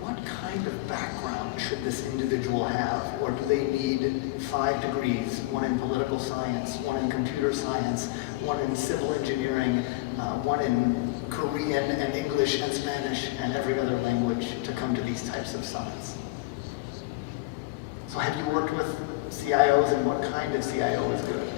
what kind of background should this individual have? Or do they need 5 degrees, one in political science, one in computer science, one in civil engineering, one in Korean and English and Spanish and every other language to come to these types of summits? So have you worked with CIOs, and what kind of CIO is good?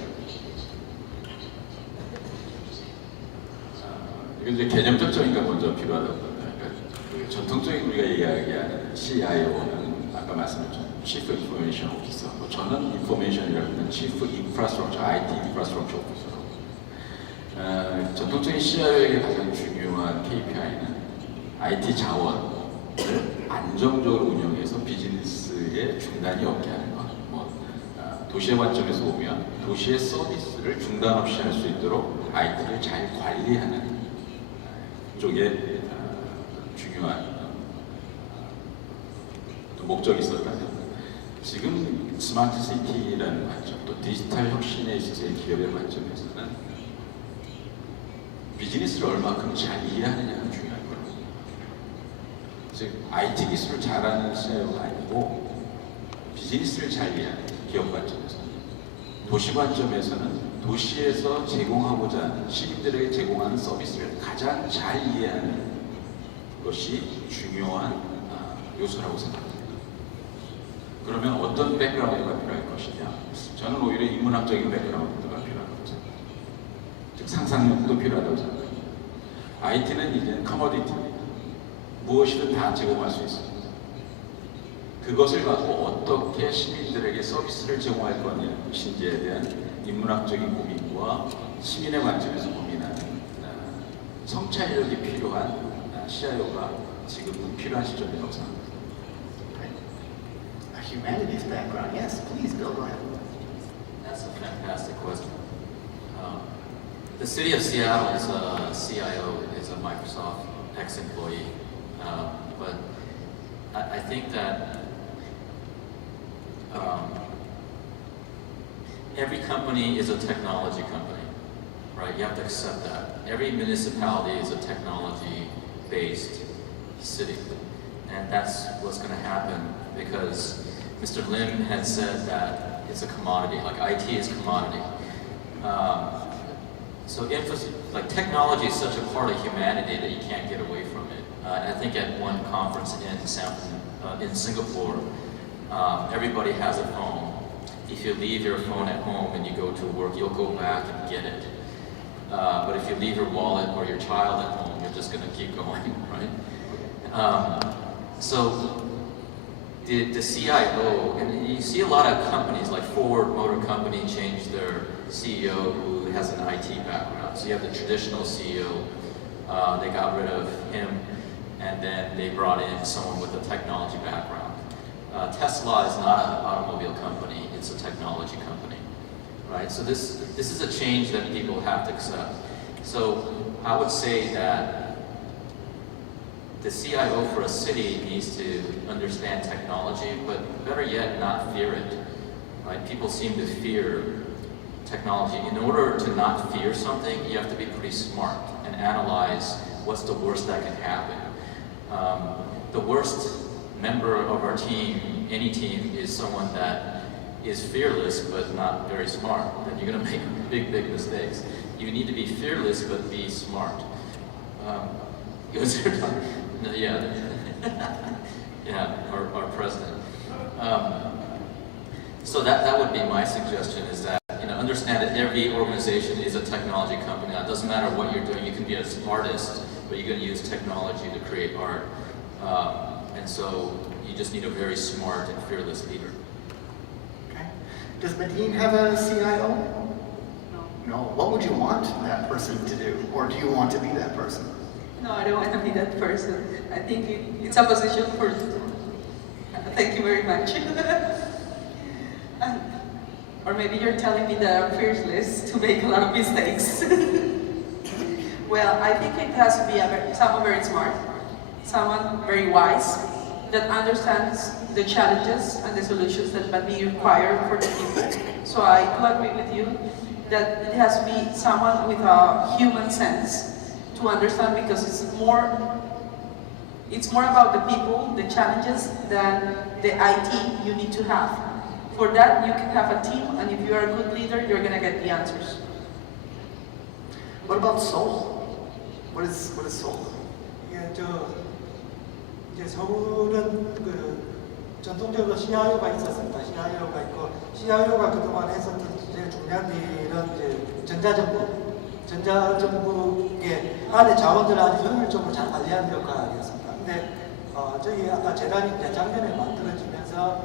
이건 이제 개념적 정의가 먼저 필요하다고 봅니다. 그러니까 그 전통적인 우리가 얘기하는 CIO는 아까 말씀드렸죠. Chief Information Officer. 저는 Information이라고 하는 Chief Infrastructure, IT Infrastructure Officer. 전통적인 CIO에게 가장 중요한 KPI는 IT 자원을 안정적으로 운영해서 비즈니스에 중단이 없게 하는 것. 도시의 관점에서 보면 도시의 서비스를 중단 없이 할 수 있도록 IT를 잘 관리하는 쪽에 중요한 목적이 있었다면 지금 스마트 시티라는 관점, 또 디지털 혁신에 있어서의 기업의 관점에서는 비즈니스를 얼마큼 잘 이해하느냐가 중요한 거예요. 즉 IT 기술을 잘하는 CIO가 아니고 비즈니스를 잘 이해하는 기업 관점에서, 도시 관점에서는 도시에서 제공하고자 하는 시민들에게 제공하는 서비스를 가장 잘 이해하는 것이 중요한 요소라고 생각합니다. 그러면 어떤 백그라운드가 필요할 것이냐? 저는 오히려 인문학적인 백그라운드가 필요한 거죠. 즉 상상력도 필요하다고 생각합니다. IT는 이제 커머디티입니다. 무엇이든 다 제공할 수 있습니다. 그것을 갖고 어떻게 시민들에게 서비스를 제공할 것인지에 대한 인문학적인 고민과 시민의 관점에서 고민하는 성찰력이 필요한 CIO가 지금 필요한 시점이라고 생각합니다. A humanities background, yes, please, Bill, go ahead. That's a fantastic question. The city of Seattle's CIO is a Microsoft ex-employee, but I think that every company is a technology company, right? You have to accept that. Every municipality is a technology-based city, and that's what's going to happen because Mr. Lim had said that it's a commodity, like IT is commodity. So like technology is such a part of humanity that you can't get away from it. I think at one conference in Singapore, everybody has a phone. If you leave your phone at home and you go to work, you'll go back and get it. But if you leave your wallet or your child at home, you're just going to keep going, right? So the CIO, and you see a lot of companies like Ford Motor Company changed their CEO who has an IT background. So you have the traditional CEO, they got rid of him, and then they brought in someone with a technology background. Tesla is not an automobile company, it's a technology company, right? So this is a change that people have to accept. So I would say that the CIO for a city needs to understand technology, but better yet, not fear it, right? People seem to fear technology. In order to not fear something, you have to be pretty smart and analyze what's the worst that can happen. The worst member of our team, any team, is someone that is fearless but not very smart. Then you're going to make big mistakes. You need to be fearless but be smart. Yeah, yeah, our president. So that would be my suggestion, is that understand that every organization is a technology company. Now, it doesn't matter what you're doing. You can be an artist, but you're going to use technology to create art. And so you just need a very smart and fearless leader. Okay. Does Medine have a CIO? No. No. What would you want that person to do? Or do you want to be that person? No, I don't want to be that person. I think it's a position for... Thank you very much. Or maybe you're telling me that I'm fearless to make a lot of mistakes. Well, I think it has to be someone very smart, someone very wise, that understands the challenges and the solutions that might be required for the people. So I do agree with you that it has to be someone with a human sense to understand, because it's more It's more about the people, the challenges, than the IT you need to have. For that, you can have a team, and if you are a good leader, you're gonna get the answers. What about Seoul? What is Seoul? 이게 이제 서울은 전통적으로 CIO가 있었습니다. CIO가 있고 CIO가 그동안 했었던 제일 중요한 일은 이제 전자정부의 안에 자원들을 아주 효율적으로 잘 관리하는 역할이었습니다. 근데 저희 아까 재단이 작년에 만들어지면서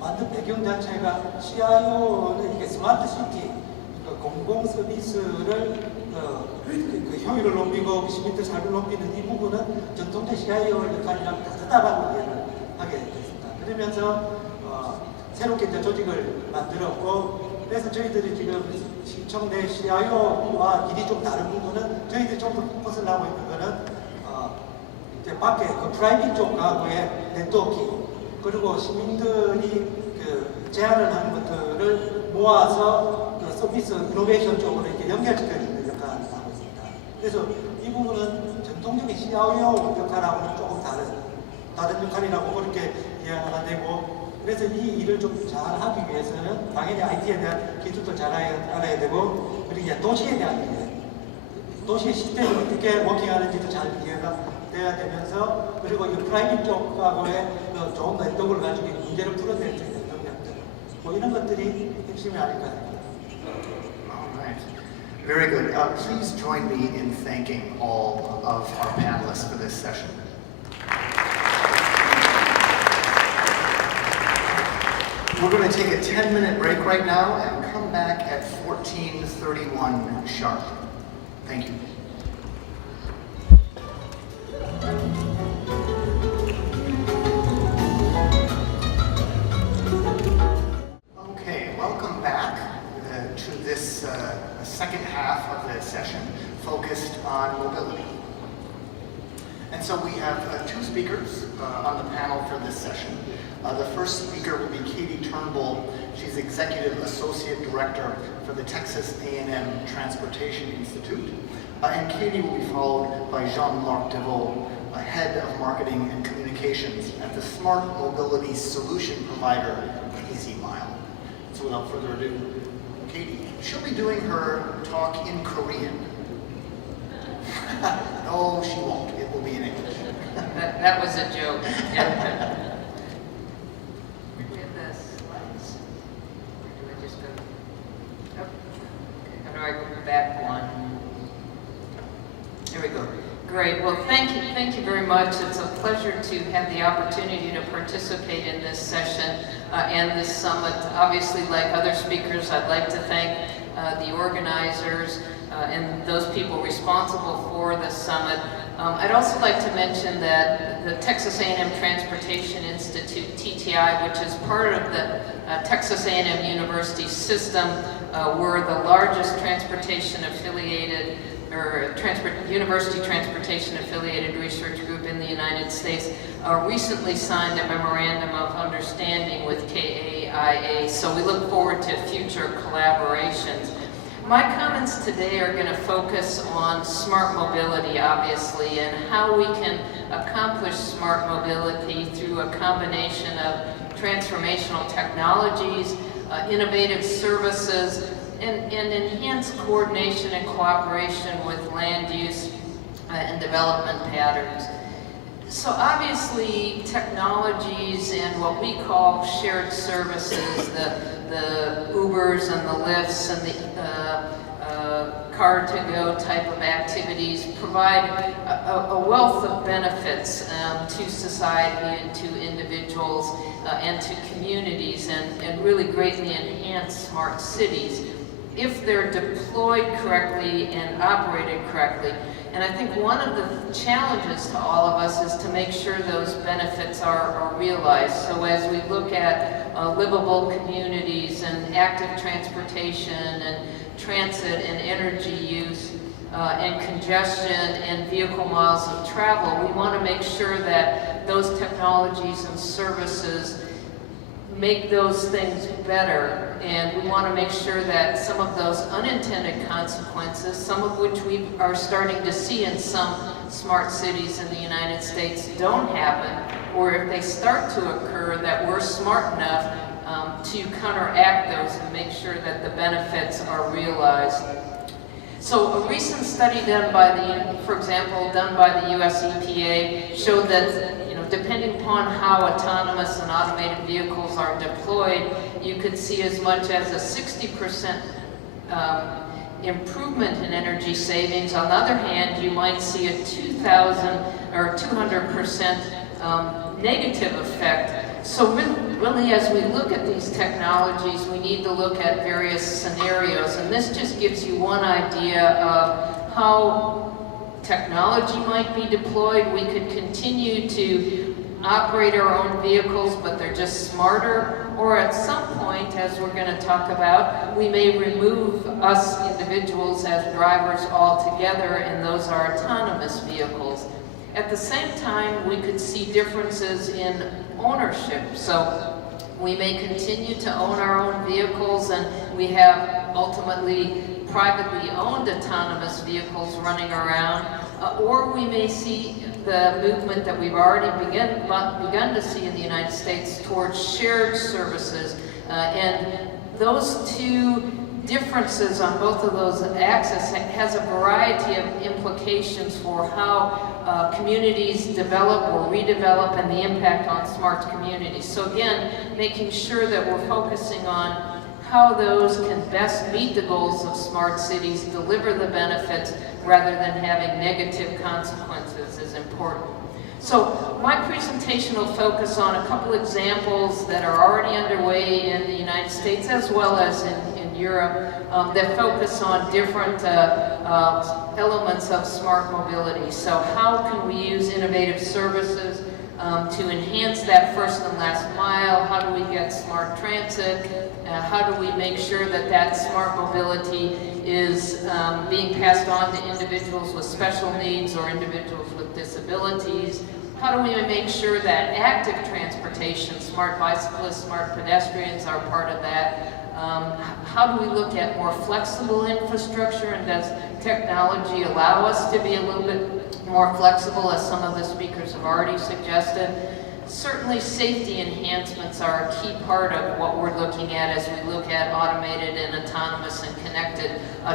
만든 배경 자체가 CIO는 이게 스마트 시티, 공공 서비스를 그 효율을 높이고 시민들 삶을 높이는 이 부분은 전통적 CIO 역할이랑 다르다라고 이해를 하게 됐습니다. 그러면서 새롭게 이제 조직을 만들었고, 그래서 저희들이 지금 시청 내 CIO와 일이 좀 다른 부분은 저희들이 좀 더 포커스를 하고 있는 거는 이제 밖에 그 프라이빗 쪽하고의 네트워킹, 그리고 시민들이 그 제안을 하는 것들을 모아서 그 서비스 이노베이션 쪽으로 이렇게 연결시켜주는 역할을 하고 있습니다. 그래서 이 부분은 전통적인 CIO 역할하고는 조금 다른 역할이라고 그렇게 이해가 되고, 그래서 이 일을 좀 잘 하기 위해서는 당연히 IT에 대한 기술도 잘 알아야 되고, 그리고 이제 도시에 대한 이해, 도시의 시스템이 어떻게 워킹하는지도 잘 이해가 돼야 되면서, 그리고 이 프라이빗 쪽하고의 좋은 네트워크를 가지고 문제를 풀어낼 수 있는 능력들, 뭐 이런 것들이 핵심이 아닐까 생각합니다. All right. Very good. Please join me in thanking all of our panelists for this session. We're going to take a 10-minute break right now and come back at 14:31 sharp. Thank you. Okay, welcome back to this second half of the session focused on mobility. And so we have two speakers on the panel for this session. The first speaker will be Katie Turnbull. She's Executive Associate Director for the Texas A&M Transportation Institute. And Katie will be followed by Jean-Marc Deveau, Head of Marketing and Communications at the Smart Mobility Solution Provider, EasyMile. So without further ado, Katie, she'll be doing her talk in Korean. No, she won't. It will be in English. That was a joke. Yeah. Where are the slides? Or do I just go? Oh, okay. How do I go back one? There we go. Great. Well, thank you very much. It's a pleasure to have the opportunity to participate in this session and this summit. Obviously, like other speakers, I'd like to thank the organizers and those people responsible for the summit. I'd also like to mention that the Texas A&M Transportation Institute, TTI, which is part of the Texas A&M University system, we're the largest transportation affiliated or university transportation affiliated research group in the United States, recently signed a memorandum of understanding with KAIA, so we look forward to future collaborations. My comments today are going to focus on smart mobility, obviously, and how we can accomplish smart mobility through a combination of transformational technologies, innovative services, and enhanced coordination and cooperation with land use and development patterns. So obviously, technologies and what we call shared services, the Ubers and the Lyfts and the car-to-go type of activities provide a wealth of benefits to society and to individuals and to communities, and really greatly enhance smart cities if they're deployed correctly and operated correctly. And I think one of the challenges to all of us is to make sure those benefits are realized. So as we look at livable communities and active transportation and transit and energy use and congestion and vehicle miles of travel, we want to make sure that those technologies and services make those things better, and we want to make sure that some of those unintended consequences, some of which we are starting to see in some smart cities in the United States don't happen, or if they start to occur, that we're smart enough to counteract those and make sure that the benefits are realized. So a recent study done by for example, done by the US EPA showed that, depending upon how autonomous and automated vehicles are deployed, you could see as much as a 60% improvement in energy savings. On the other hand, you might see a 2,000 or 200% negative effect. So really, as we look at these technologies, we need to look at various scenarios, and this just gives you one idea of how technology might be deployed. We could continue to operate our own vehicles, but they're just smarter, or at some point, as we're going to talk about, we may remove us individuals as drivers altogether, and those are autonomous vehicles. At the same time, we could see differences in ownership. So we may continue to own our own vehicles, and we have ultimately privately owned autonomous vehicles running around, or we may see the movement that we've already begun to see in the United States towards shared services. And those two differences on both of those axes has a variety of implications for how communities develop or redevelop and the impact on smart communities. So again, making sure that we're focusing on how those can best meet the goals of smart cities, deliver the benefits, rather than having negative consequences is important. So my presentation will focus on a couple examples that are already underway in the United States as well as in Europe that focus on different elements of smart mobility. So how can we use innovative services to enhance that first and last mile? How do we get smart transit? How do we make sure that that smart mobility is being passed on to individuals with special needs or individuals with disabilities? How do we make sure that active transportation, smart bicyclists, smart pedestrians are part of that? How do we look at more flexible infrastructure, and does technology allow us to be a little bit more flexible, as some of the speakers have already suggested? Certainly safety enhancements are a key part of what we're looking at as we look at automated and autonomous and connected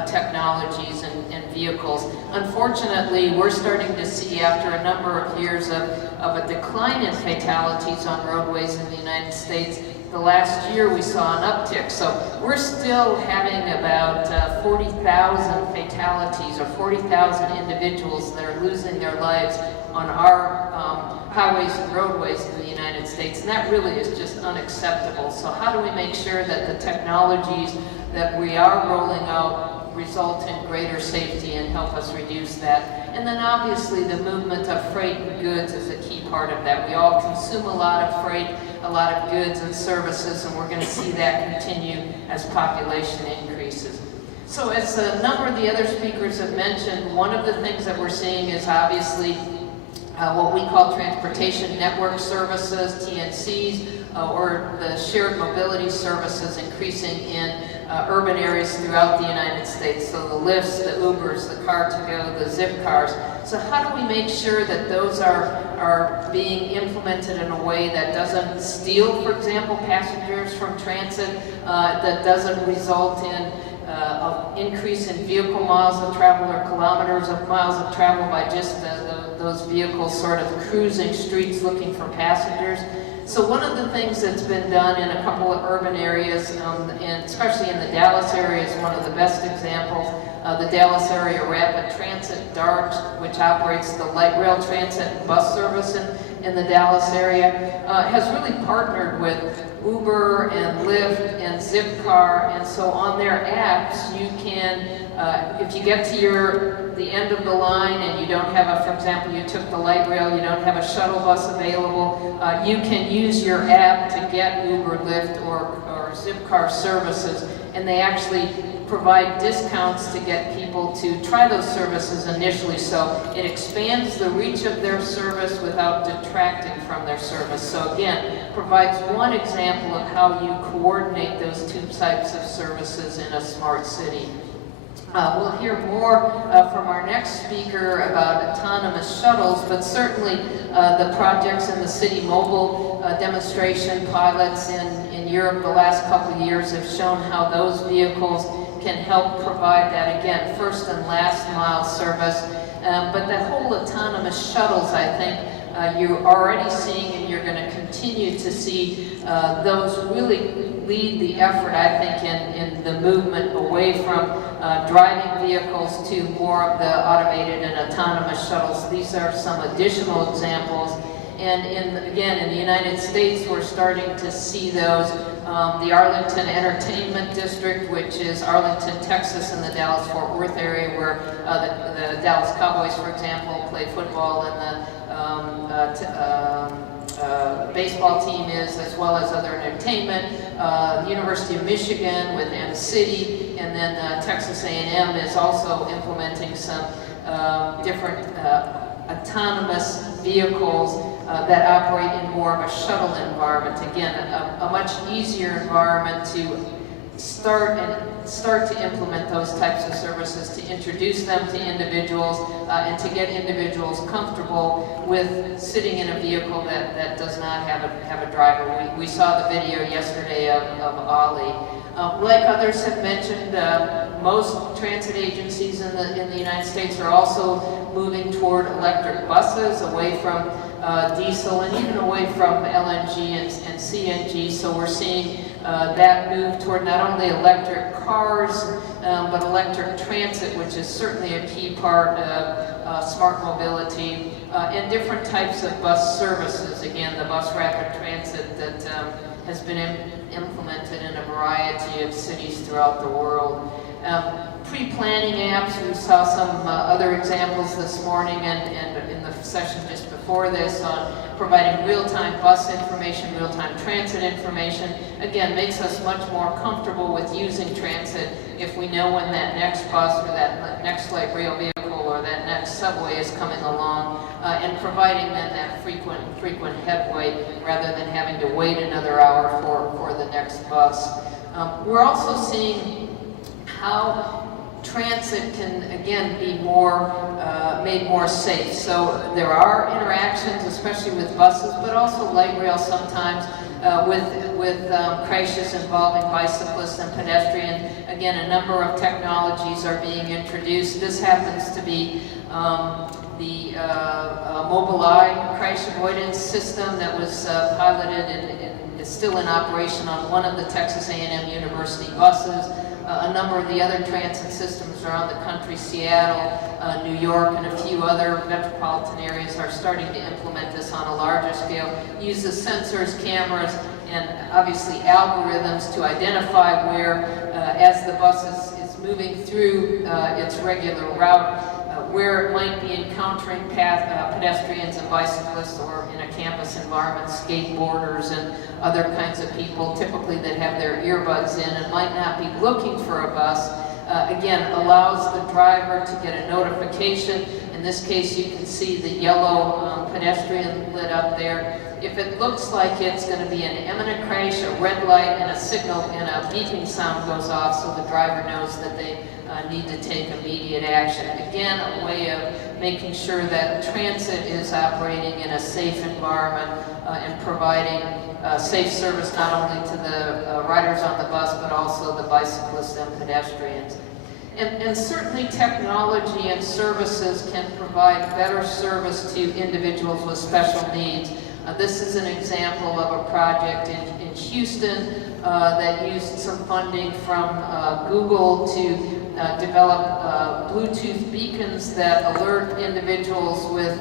technologies and vehicles. Unfortunately, we're starting to see, after a number of years of a decline in fatalities on roadways in the United States, the last year we saw an uptick. So we're still having about 40,000 fatalities or 40,000 individuals that are losing their lives on our highways and roadways in the United States, and that really is just unacceptable. So how do we make sure that the technologies that we are rolling out result in greater safety and help us reduce that? And then obviously the movement of freight and goods is a key part of that. We all consume a lot of freight, a lot of goods and services, and we're going to see that continue as population increases. So as a number of the other speakers have mentioned, one of the things that we're seeing is obviously what we call transportation network services, TNCs, or the shared mobility services increasing in urban areas throughout the United States. So the Lyfts, the Ubers, the Car2Go, the Zipcars. So how do we make sure that those are being implemented in a way that doesn't steal, for example, passengers from transit, that doesn't result in an increase in vehicle miles of travel or kilometers of miles of travel by just those vehicles sort of cruising streets looking for passengers? So one of the things that's been done in a couple of urban areas, and especially in the Dallas area, is one of the best examples. The Dallas Area Rapid Transit, DART, which operates the light rail transit and bus service in the Dallas area, has really partnered with Uber and Lyft and Zipcar, and so on their apps you can, if you get to the end of the line and you don't have for example, you took the light rail, you don't have a shuttle bus available, you can use your app to get Uber, Lyft, or Zipcar services, and they actually provide discounts to get people to try those services initially, so it expands the reach of their service without detracting from their service. So again, provides one example of how you coordinate those two types of services in a smart city. We'll hear more from our next speaker about autonomous shuttles, but certainly the projects in the City Mobile demonstration pilots in Europe the last couple of years have shown how those vehicles can help provide that, again, first and last mile service. But the whole autonomous shuttles, I think, you're already seeing, and you're going to continue to see those really lead the effort, I think, in the movement away from driving vehicles to more of the automated and autonomous shuttles. These are some additional examples. And again, in the United States, we're starting to see those. The Arlington Entertainment District, which is Arlington, Texas, in the Dallas-Fort Worth area, where the Dallas Cowboys, for example, play football, and the baseball team is, as well as other entertainment. The University of Michigan with M-City, and then Texas A&M is also implementing some different autonomous vehicles that operate in more of a shuttle environment. Again, a much easier environment to start to implement those types of services, to introduce them to individuals, and to get individuals comfortable with sitting in a vehicle that does not have a driver. We saw the video yesterday of Ollie. Like others have mentioned, most transit agencies in the United States are also moving toward electric buses, away from diesel, and even away from LNG and CNG. So we're seeing that move toward not only electric cars, but electric transit, which is certainly a key part of smart mobility, and different types of bus services. Again, the bus rapid transit that has been implemented in a variety of cities throughout the world. Pre-planning apps, we saw some other examples this morning and in the session just before this on providing real-time bus information, real-time transit information. Again, makes us much more comfortable with using transit if we know when that next bus or that next light rail vehicle or that next subway is coming along, and providing then that frequent headway rather than having to wait another hour for the next bus. We're also seeing how transit can, again, be made more safe. So there are interactions, especially with buses, but also light rail sometimes, with crashes involving bicyclists and pedestrians. Again, a number of technologies are being introduced. This happens to be the Mobileye crash avoidance system that was piloted and is still in operation on one of the Texas A&M University buses. A number of the other transit systems around the country, Seattle, New York, and a few other metropolitan areas are starting to implement this on a larger scale. Uses sensors, cameras, and obviously algorithms to identify where, as the bus is moving through its regular route, where it might be encountering pedestrians and bicyclists, or in a campus environment, skateboarders and other kinds of people, typically that have their earbuds in and might not be looking for a bus. Again, allows the driver to get a notification. In this case, you can see the yellow pedestrian lit up there. If it looks like it's going to be an imminent crash, a red light and a signal and a beeping sound goes off, so the driver knows that they need to take immediate action. Again, a way of making sure that transit is operating in a safe environment and providing safe service not only to the riders on the bus, but also the bicyclists and pedestrians. And certainly technology and services can provide better service to individuals with special needs. This is an example of a project in Houston that used some funding from Google to develop Bluetooth beacons that alert individuals with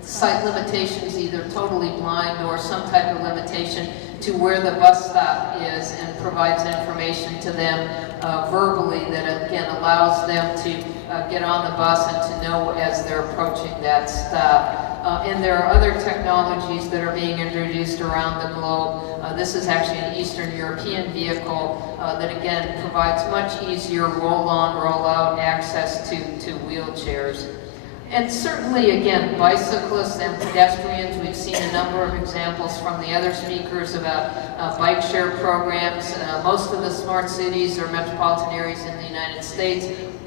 sight limitations, either totally blind or some type of limitation, to where the bus stop is, and provides information to them verbally that again allows them to get on the bus and to know as they're approaching that stop. And there are other technologies that are being introduced around the globe. This is actually an Eastern European vehicle that again provides much easier roll-on, roll-out access to wheelchairs. And certainly, again, bicyclists and pedestrians, we've seen a number of examples from the other speakers about bike share programs. Most of the smart cities or metropolitan areas in the United States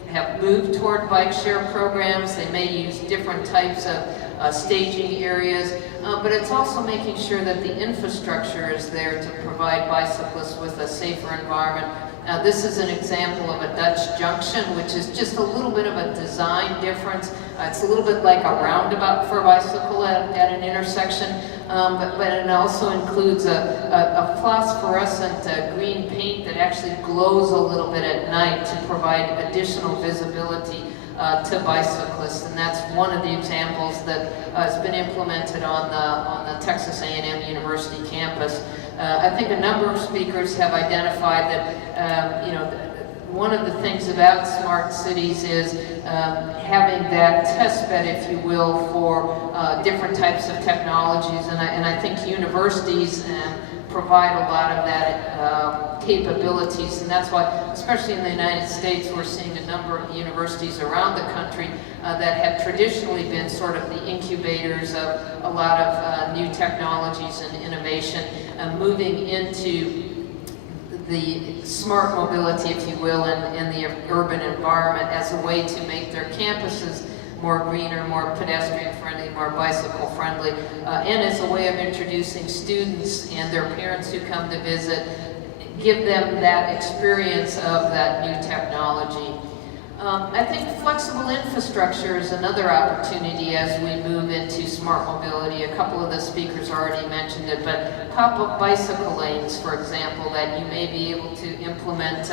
have moved toward bike share programs. They may use different types of staging areas, but it's also making sure that the infrastructure is there to provide bicyclists with a safer environment. This is an example of a Dutch junction, which is just a little bit of a design difference. It's a little bit like a roundabout for a bicycle at an intersection, but it also includes a phosphorescent green paint that actually glows a little bit at night to provide additional visibility to bicyclists, and that's one of the examples that has been implemented on the Texas A&M University campus. I think a number of speakers have identified that, one of the things about smart cities is having that test bed, if you will, for different types of technologies, and I think universities provide a lot of that capabilities, and that's why, especially in the United States, we're seeing a number of universities around the country that have traditionally been sort of the incubators of a lot of new technologies and innovation, moving into the smart mobility, if you will, in the urban environment as a way to make their campuses more greener, more pedestrian-friendly, more bicycle-friendly, and as a way of introducing students and their parents who come to visit, give them that experience of that new technology. I think flexible infrastructure is another opportunity as we move into smart mobility. A couple of the speakers already mentioned it, but pop-up bicycle lanes, for example, that you may be able to implement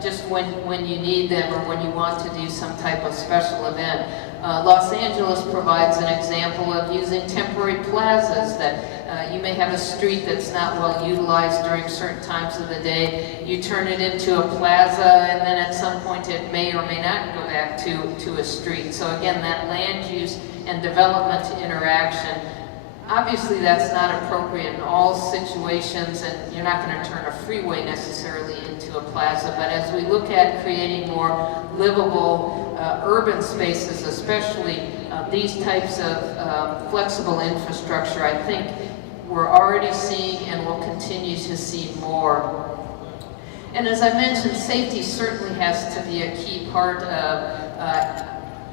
just when you need them or when you want to do some type of special event. Los Angeles provides an example of using temporary plazas that you may have a street that's not well utilized during certain times of the day. You turn it into a plaza, and then at some point it may or may not go back to a street. So again, that land use and development interaction, obviously that's not appropriate in all situations, and you're not going to turn a freeway necessarily into a plaza. But as we look at creating more livable urban spaces, especially these types of flexible infrastructure, I think we're already seeing and will continue to see more. And as I mentioned, safety certainly has to be a key part of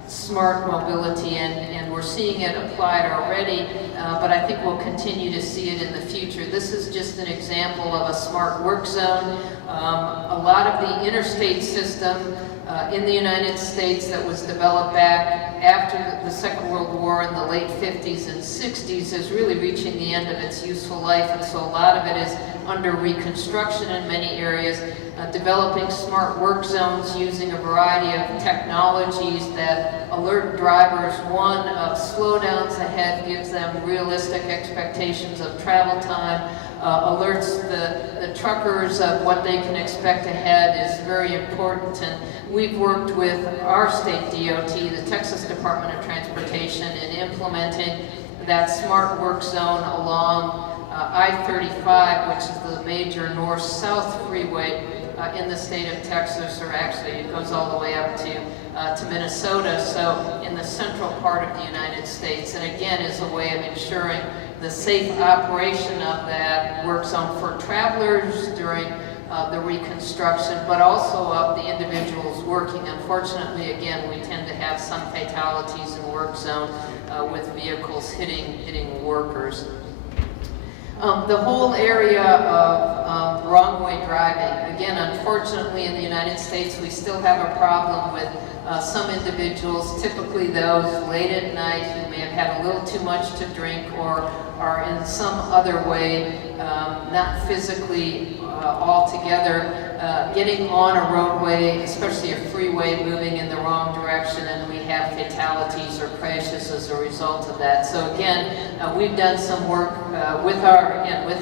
smart mobility, and we're seeing it applied already, but I think we'll continue to see it in the future. This is just an example of a smart work zone. A lot of the interstate system in the United States that was developed back after the Second World War in the late 50s and 60s is really reaching the end of its useful life, and so a lot of it is under reconstruction in many areas. Developing smart work zones using a variety of technologies that alert drivers, one, of slowdowns ahead, gives them realistic expectations of travel time, alerts the truckers of what they can expect ahead is very important. And we've worked with our state DOT, the Texas Department of Transportation, in implementing that smart work zone along I-35, which is the major north-south freeway in the state of Texas, or actually it goes all the way up to Minnesota, so in the central part of the United States, and again is a way of ensuring the safe operation of that work zone for travelers during the reconstruction, but also of the individuals working. Unfortunately, again, we tend to have some fatalities in work zone with vehicles hitting workers. The whole area of wrong-way driving. Again, unfortunately, in the United States, we still have a problem with some individuals, typically those late at night who may have had a little too much to drink or are in some other way not physically all together, getting on a roadway, especially a freeway, moving in the wrong direction, and we have fatalities or crashes as a result of that. So again, we've done some work with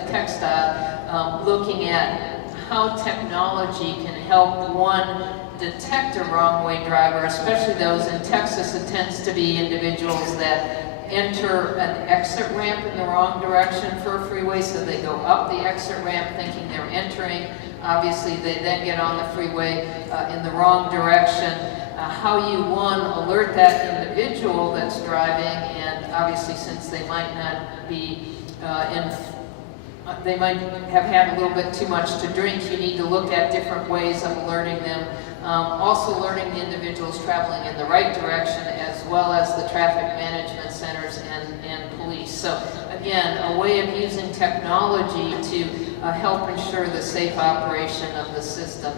TxDOT, looking at how technology can help, one, detect a wrong-way driver, especially those in Texas. It tends to be individuals that enter an exit ramp in the wrong direction for a freeway, so they go up the exit ramp thinking they're entering. Obviously, they then get on the freeway in the wrong direction. how you, one, alert that individual that's driving, and obviously since they might not be they might have had a little bit too much to drink, you need to look at different ways of alerting them. Also alerting the individuals traveling in the right direction, as well as the traffic management centers and police. So again, a way of using technology to help ensure the safe operation of the system.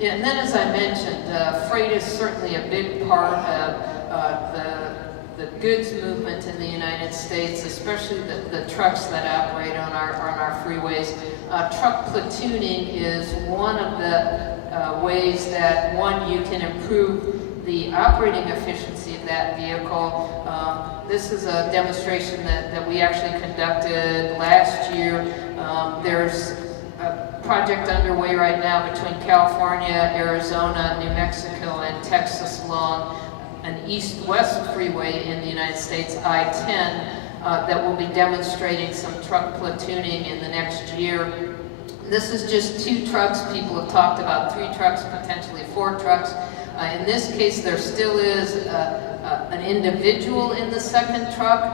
Yeah, and then as I mentioned, freight is certainly a big part of the goods movement in the United States, especially the trucks that operate on our freeways. Truck platooning is one of the ways that, one, you can improve the operating efficiency of that vehicle. This is a demonstration that we actually conducted last year. There's a project underway right now between California, Arizona, New Mexico, and Texas along an east-west freeway in the United States, I-10, that will be demonstrating some truck platooning in the next year. This is just 2 trucks. People have talked about 3 trucks, potentially 4 trucks. In this case, there still is an individual in the second truck,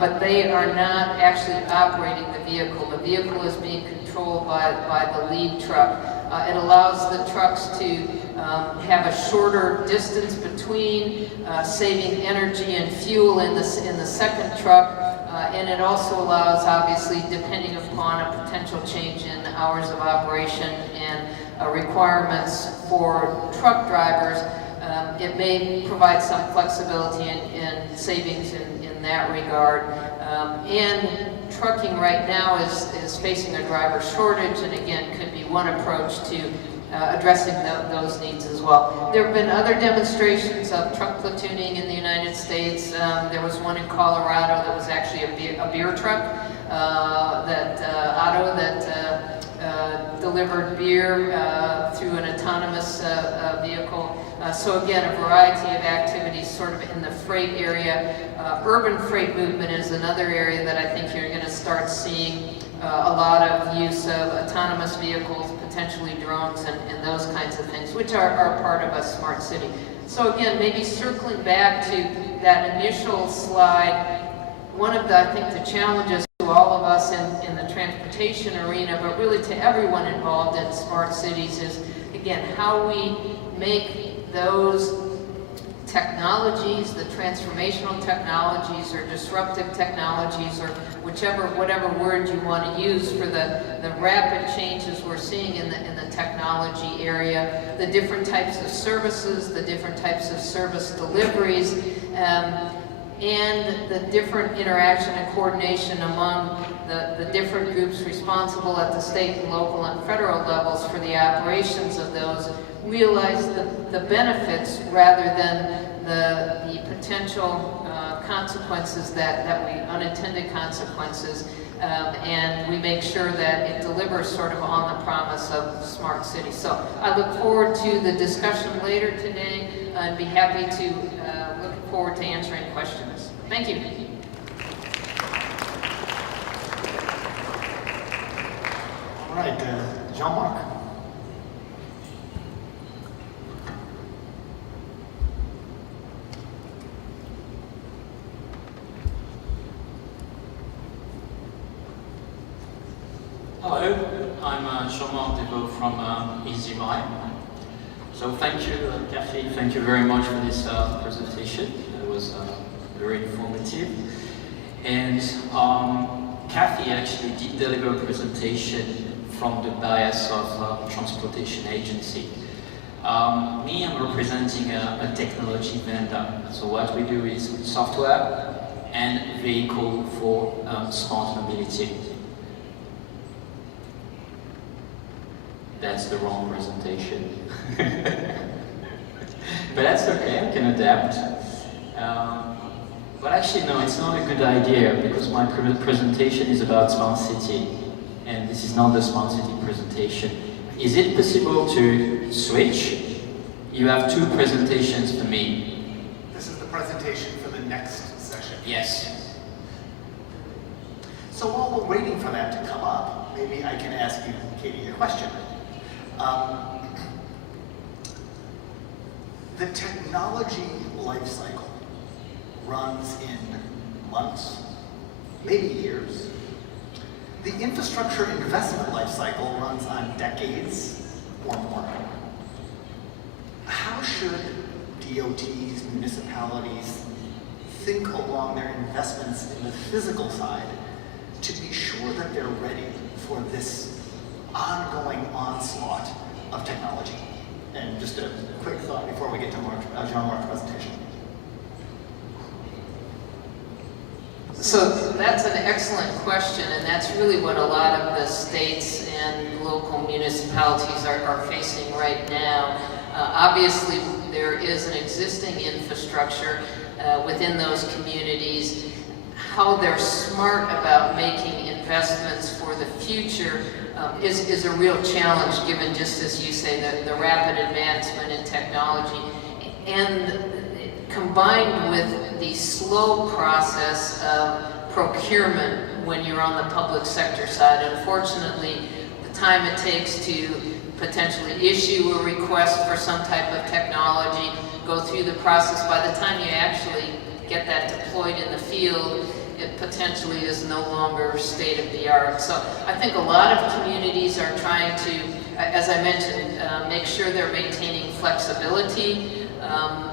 but they are not actually operating the vehicle. The vehicle is being controlled by the lead truck. It allows the trucks to have a shorter distance between, saving energy and fuel in the second truck, and it also allows, obviously, depending upon a potential change in hours of operation and requirements for truck drivers, it may provide some flexibility and savings in that regard. And trucking right now is facing a driver shortage, and again, could be one approach to addressing those needs as well. There have been other demonstrations of truck platooning in the United States. There was one in Colorado that was actually a beer truck, that delivered beer through an autonomous vehicle. So again, a variety of activities sort of in the freight area. Urban freight movement is another area that I think you're going to start seeing a lot of use of autonomous vehicles, potentially drones, and those kinds of things, which are part of a smart city. So again, maybe circling back to that initial slide, one of the, I think, the challenges to all of us in the transportation arena, but really to everyone involved in smart cities, is, again, how we make those technologies, the transformational technologies or disruptive technologies, or whatever word you want to use for the rapid changes we're seeing in the technology area, the different types of services, the different types of service deliveries, and the different interaction and coordination among the different groups responsible at the state and local and federal levels for the operations of those, realize the benefits rather than the potential consequences unintended consequences, and we make sure that it delivers sort of on the promise of smart cities. So I look forward to the discussion later today and be happy to look forward to answering questions. Thank you. All right, Jean-Marc. Hello, I'm Jean-Marc Devaux from EasyMine. So thank you, Kathy, thank you very much for this presentation. It was very informative. And Kathy actually did deliver a presentation from the bias of Transportation Agency. Me, I'm representing a technology vendor. So what we do is software and vehicle for smart mobility. That's the wrong presentation. But that's okay, I can adapt. But actually, no, it's not a good idea because my presentation is about smart city, and this is not the smart city presentation. Is it possible to switch? You have 2 presentations for me. This is the presentation for the next session. Yes. So while we're waiting for that to come up, maybe I can ask you, Katie, a question. The technology life cycle runs in months, maybe years. The infrastructure investment life cycle runs on decades or more. How should DOTs, municipalities think along their investments in the physical side to be sure that they're ready for this ongoing onslaught of technology? And just a quick thought before we get to Jean-Marc's presentation. So that's an excellent question, and that's really what a lot of the states and local municipalities are facing right now. Obviously, there is an existing infrastructure within those communities. How they're smart about making investments for the future is a real challenge, given, just as you say, the rapid advancement in technology, and combined with the slow process of procurement when you're on the public sector side. Unfortunately, the time it takes to potentially issue a request for some type of technology, go through the process, by the time you actually get that deployed in the field, it potentially is no longer state of the art. So I think a lot of communities are trying to, as I mentioned, make sure they're maintaining flexibility,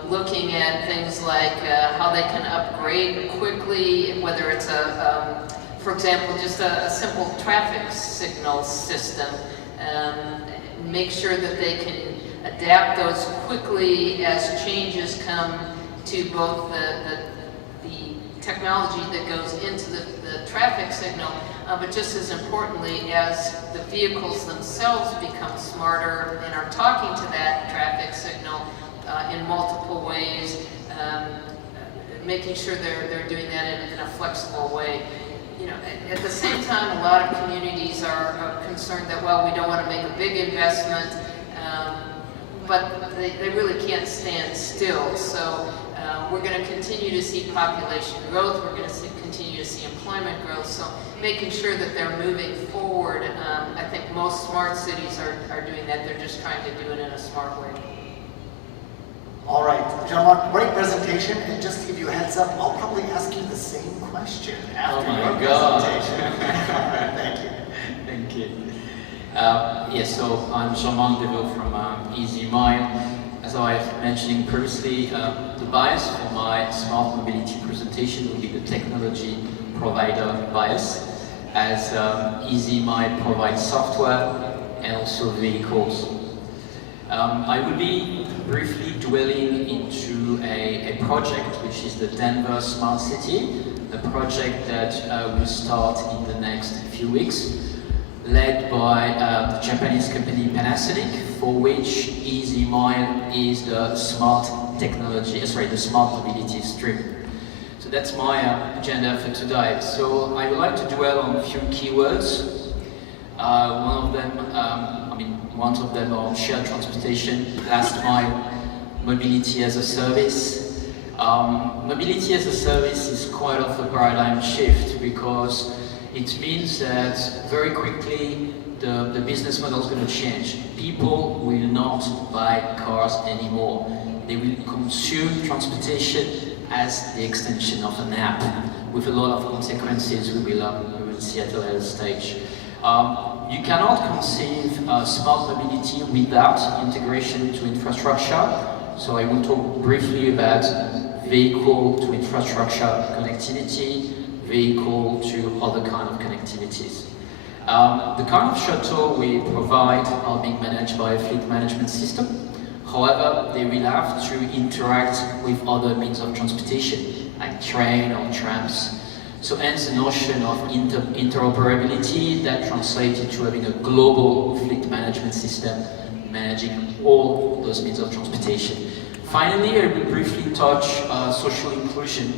looking at things like how they can upgrade quickly, whether it's for example, just a simple traffic signal system. Make sure that they can adapt those quickly as changes come to both the technology that goes into the traffic signal, but just as importantly, as the vehicles themselves become smarter and are talking to that traffic signal in multiple ways, making sure they're doing that in a flexible way. You know, at the same time, a lot of communities are concerned that, well, we don't want to make a big investment, but they really can't stand still. So we're going to continue to see population growth. We're going to continue to see employment growth. So making sure that they're moving forward. I think most smart cities are doing that. They're just trying to do it in a smart way. All right, Jean-Marc, great presentation, and just to give you a heads up, I'll probably ask you the same question after your presentation. Thank you. Thank you. Yes, so I'm Jean-Marc Devaux from EasyMile. As I was mentioning previously, the bias for my smart mobility presentation will be the technology provider bias, as EasyMile provides software and also vehicles. I will be briefly dwelling into a project which is the Denver Smart City, a project that will start in the next few weeks, led by the Japanese company Panasonic, for which EasyMile is the smart mobility stream. So that's my agenda for today. So I would like to dwell on a few keywords. One of them are shared transportation, last mile, mobility as a service. Mobility as a service is quite of a paradigm shift, because it means that very quickly the business model is going to change. People will not buy cars anymore. They will consume transportation as the extension of an app, with a lot of consequences we will see at a later stage. You cannot conceive smart mobility without integration to infrastructure. So I will talk briefly about vehicle to infrastructure connectivity, vehicle to other kind of connectivities. The kind of shuttle we provide are being managed by a fleet management system. However, they will have to interact with other means of transportation, like train or trams. So hence the notion of interoperability that translates into having a global fleet management system managing all those means of transportation. Finally, I will briefly touch social inclusion,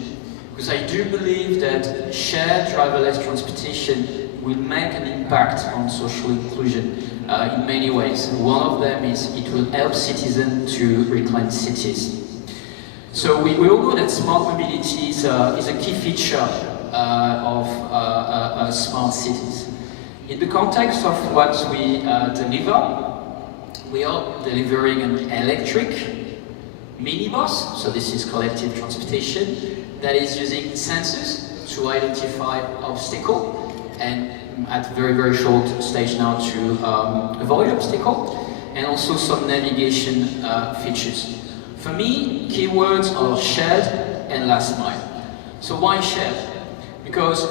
because I do believe that shared driverless transportation will make an impact on social inclusion in many ways. One of them is it will help citizens to reclaim cities. So we all know that smart mobility is a key feature of smart cities. In the context of what we deliver, we are delivering an electric, minibus, so this is collective transportation, that is using sensors to identify obstacle and at very, very short stage now to avoid obstacle, and also some navigation features. For me, keywords are shared and last mile. So why shared? Because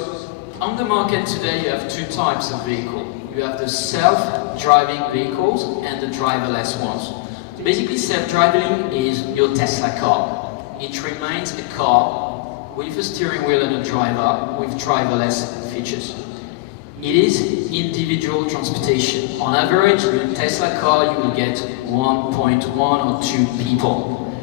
on the market today you have two types of vehicle. You have the self-driving vehicles and the driverless ones. So basically self-driving is your Tesla car. It remains a car with a steering wheel and a driver with driverless features. It is individual transportation. On average, in a Tesla car, you will get 1.1 or 2 people.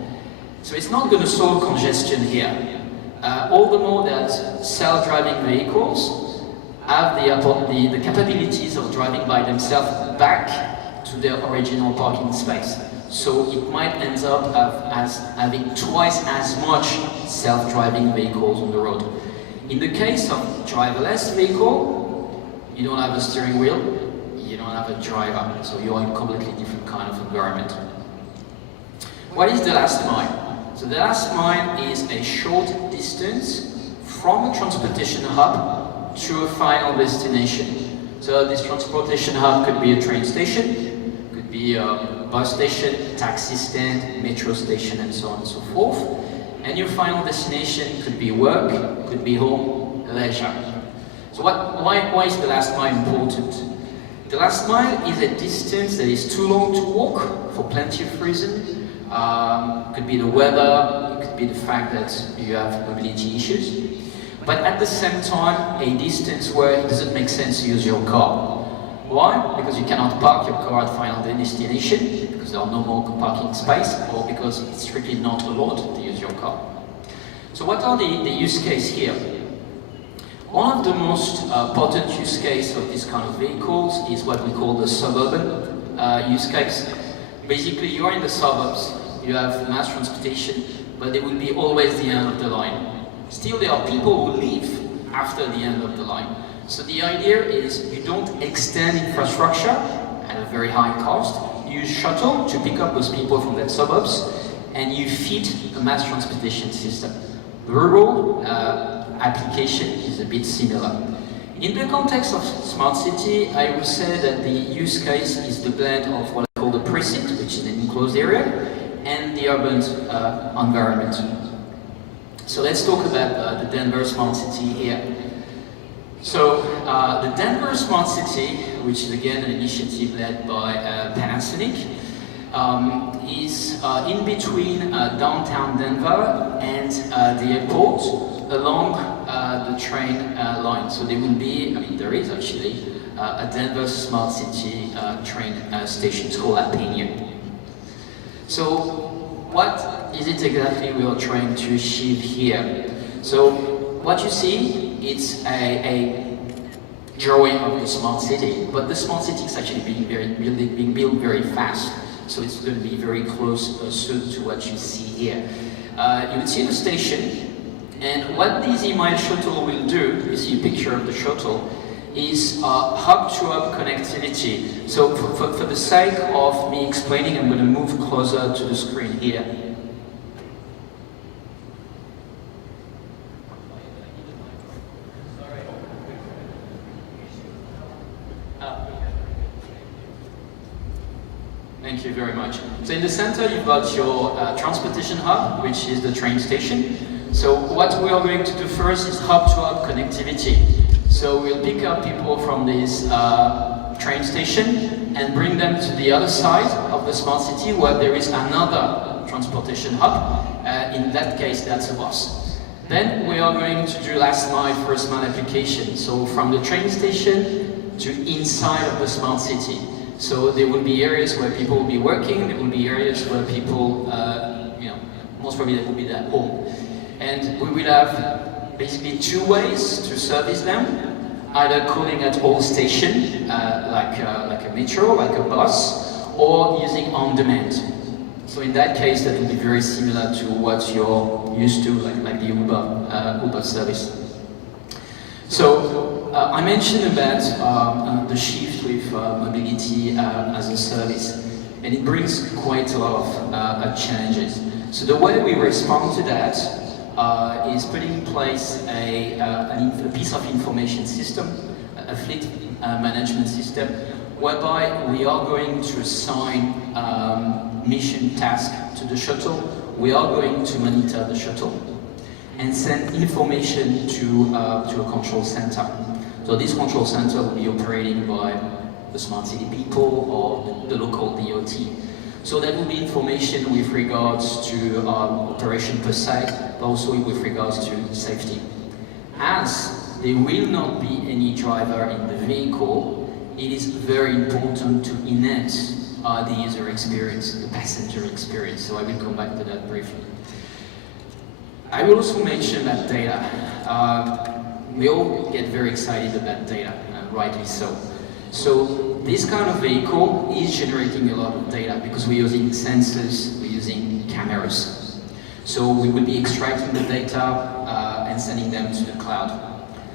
So it's not going to solve congestion here. All the more that self-driving vehicles have the capabilities of driving by themselves back to their original parking space. So it might end up as having twice as much self-driving vehicles on the road. In the case of driverless vehicle, you don't have a steering wheel, you don't have a driver, so you're in a completely different kind of environment. What is the last mile? So the last mile is a short distance from a transportation hub to a final destination. So this transportation hub could be a train station, could be a bus station, taxi stand, metro station, and so on and so forth. And your final destination could be work, could be home, leisure. So why is the last mile important? The last mile is a distance that is too long to walk for plenty of reasons. Could be the weather, it could be the fact that you have mobility issues. But at the same time, a distance where it doesn't make sense to use your car. Why? Because you cannot park your car at final destination, because there are no more parking space, or because it's strictly not allowed to use your car. So what are the use cases here? One of the most potent use case of this kind of vehicles is what we call the suburban use case. Basically, you're in the suburbs, you have mass transportation, but they will be always the end of the line. Still, there are people who live after the end of the line. So the idea is you don't extend infrastructure at a very high cost. You use shuttle to pick up those people from the suburbs, and you feed a mass transportation system. Rural application is a bit similar. In the context of smart city, I would say that the use case is the blend of what I call the precinct, which is an enclosed area, and the urban environment. So let's talk about the Denver Smart City here. So the Denver Smart City, which is again an initiative led by Panasonic, is in between downtown Denver and the airport along the train line. So there will be, there is actually a Denver Smart City train station. It's called Appian. So what is it exactly we are trying to achieve here? So what you see, it's a drawing of the smart city, but the smart city is actually being built very fast. So it's going to be very close soon to what you see here. You would see the station, and what the EasyMile shuttle will do, you see a picture of the shuttle, is hub-to-hub connectivity. So for the sake of me explaining, I'm going to move closer to the screen here. Thank you very much. So in the center, you've got your transportation hub, which is the train station. So what we are going to do first is hub-to-hub connectivity. So we'll pick up people from this train station and bring them to the other side of the smart city where there is another transportation hub. In that case, that's a bus. Then we are going to do last mile, first mile application. So from the train station to inside of the smart city. So there will be areas where people will be working, there will be areas where people, most probably they will be at home. And we will have basically two ways to service them, either calling at all station, like a metro, like a bus, or using on demand. So in that case, that will be very similar to what you're used to, like the Uber service. So I mentioned about the shift with mobility as a service, and it brings quite a lot of challenges. So the way we respond to that is putting in place a piece of information system, a fleet management system, whereby we are going to assign mission tasks to the shuttle. We are going to monitor the shuttle and send information to a control center. So this control center will be operating by the smart city people or the local DOT. So that will be information with regards to operation per se, but also with regards to safety. As there will not be any driver in the vehicle, it is very important to enhance the user experience, the passenger experience. So I will come back to that briefly. I will also mention that data. We all get very excited about data, rightly so. So this kind of vehicle is generating a lot of data because we're using sensors, we're using cameras. So we will be extracting the data and sending them to the cloud.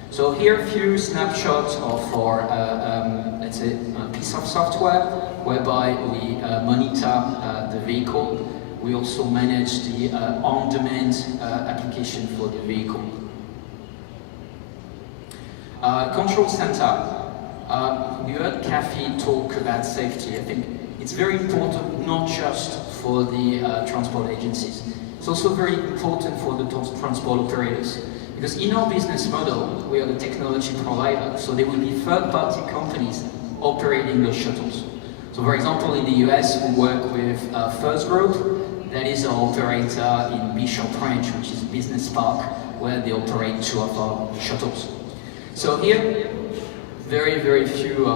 So here a few snapshots of our, let's say, a piece of software whereby we monitor the vehicle. We also manage the on-demand application for the vehicle. Control center. You heard Kathy talk about safety. I think it's very important not just for the transport agencies. It's also very important for the transport operators. Because in our business model, we are the technology provider, so there will be third-party companies operating those shuttles. So for example, in the US, we work with First Group, that is our operator in Bishop Ranch, which is a business park, where they operate 2 of our shuttles. So here, very, very few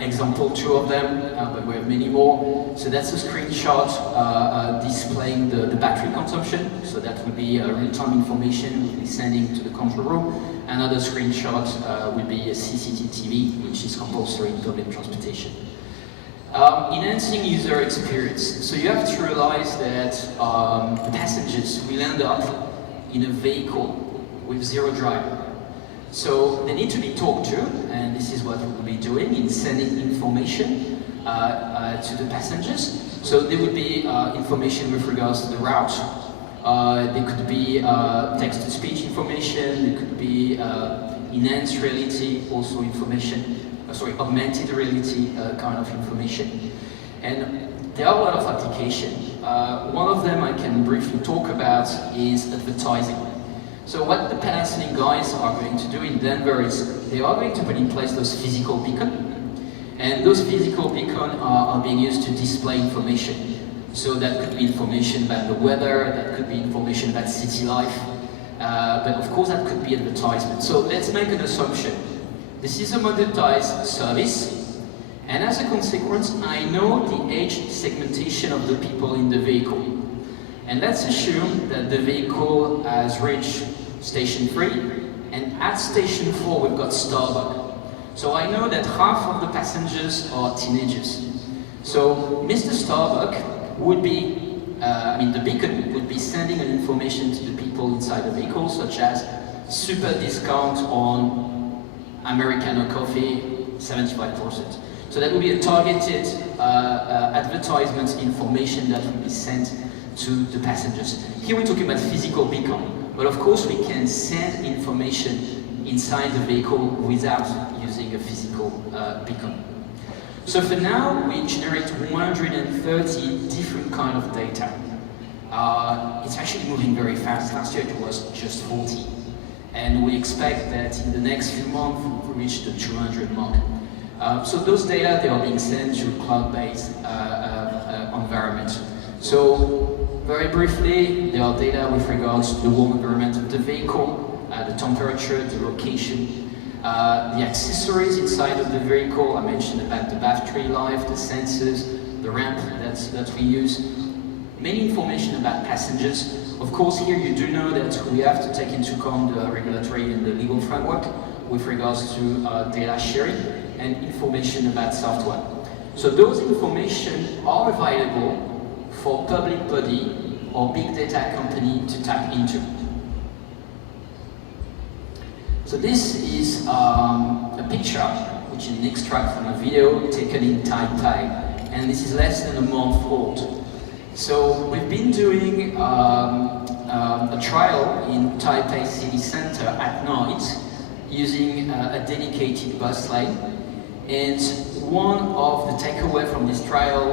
example, 2 of them, but we have many more. So that's a screenshot displaying the battery consumption. So that would be real-time information we'll be sending to the control room. Another screenshot would be a CCTV, which is compulsory in public transportation. Enhancing user experience. So you have to realize that the passengers will end up in a vehicle with 0 driver. So they need to be talked to, and this is what we'll be doing in sending information to the passengers. So there would be information with regards to the route. There could be text-to-speech information. There could be enhanced reality, also information. Augmented reality kind of information. And there are a lot of applications. One of them I can briefly talk about is advertising. So what the Panasonic guys are going to do in Denver is they are going to put in place those physical beacons. And those physical beacons are being used to display information. So that could be information about the weather, that could be information about city life, but of course that could be advertisement. So let's make an assumption. This is a monetized service, and as a consequence, I know the age segmentation of the people in the vehicle. And let's assume that the vehicle has reached station 3, and at station 4 we've got Starbucks. So I know that half of the passengers are teenagers. So Mr. Starbucks would be, the beacon would be sending an information to the people inside the vehicle, such as super discount on Americano coffee, 75%. So that would be a targeted advertisement information that would be sent to the passengers. Here we're talking about physical beacon, but of course we can send information inside the vehicle without using a physical beacon. So for now, we generate 130 different kind of data. It's actually moving very fast. Last year it was just 40. And we expect that in the next few months we'll reach the 200 mark. So those data, they are being sent to a cloud-based environment. So very briefly, there are data with regards to the warm environment of the vehicle, the temperature, the location, the accessories inside of the vehicle. I mentioned about the battery life, the sensors, the ramp that we use. Many information about passengers. Of course, here you do know that we have to take into account the regulatory and the legal framework with regards to data sharing and information about software. So those information are available for public body or big data company to tap into. So this is a picture, which is an extract from a video taken in Taipei, and this is less than a month old. So we've been doing a trial in Taipei city center at night using a dedicated bus lane. And one of the takeaway from this trial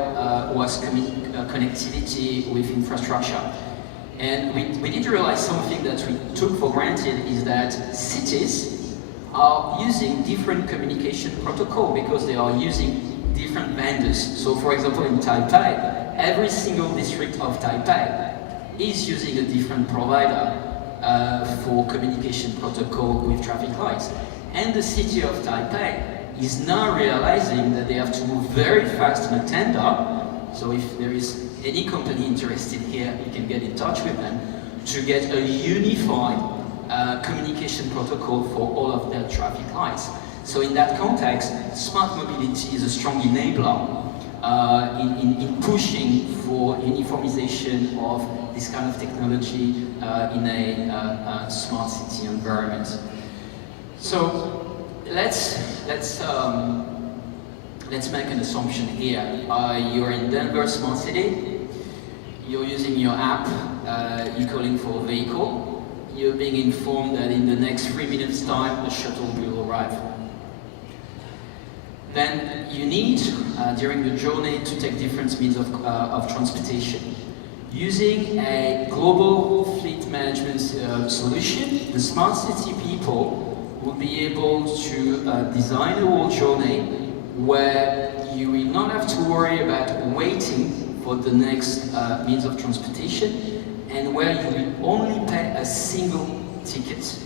was connectivity with infrastructure. And we did realize something that we took for granted is that cities are using different communication protocol because they are using different vendors. So for example, in Taipei, every single district of Taipei is using a different provider for communication protocol with traffic lights. And the city of Taipei is now realizing that they have to move very fast in a tender. So if there is any company interested here, you can get in touch with them to get a unified communication protocol for all of their traffic lights. So in that context, smart mobility is a strong enabler in pushing for uniformization of this kind of technology in a smart city environment. So let's make an assumption here. You're in Denver Smart City. You're using your app. You're calling for a vehicle. You're being informed that in the next 3 minutes' time, a shuttle will arrive. Then you need, during the journey, to take different means of transportation. Using a global fleet management solution, the smart city people will be able to design a whole journey where you will not have to worry about waiting for the next means of transportation, and where you will only pay a single ticket.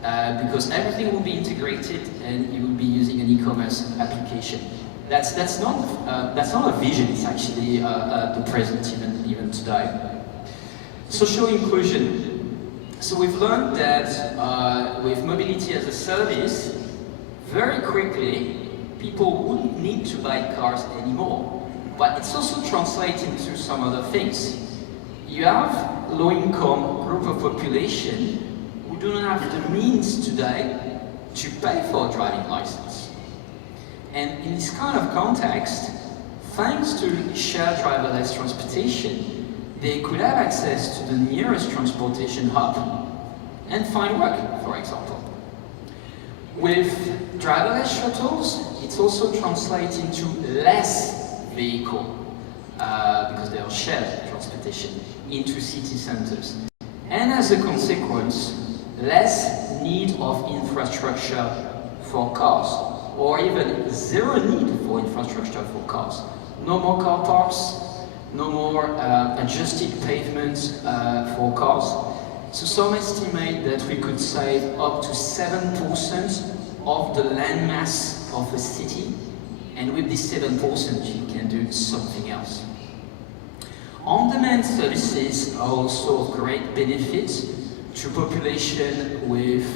Because everything will be integrated and you will be using an e-commerce application. That's not a vision, it's actually the present even today. Social inclusion. So we've learned that with mobility as a service, very quickly, people wouldn't need to buy cars anymore. But it's also translating to some other things. You have low-income group of population who do not have the means today to pay for a driving license. And in this kind of context, thanks to shared driverless transportation, they could have access to the nearest transportation hub and find work, for example. With driverless shuttles, it's also translating to less vehicle, because they are shared transportation, into city centers. And as a consequence, less need of infrastructure for cars, or even zero need for infrastructure for cars. No more car parks, no more adjusted pavements for cars. So some estimate that we could save up to 7% of the landmass of a city, and with this 7% you can do something else. On-demand services are also of great benefit to population with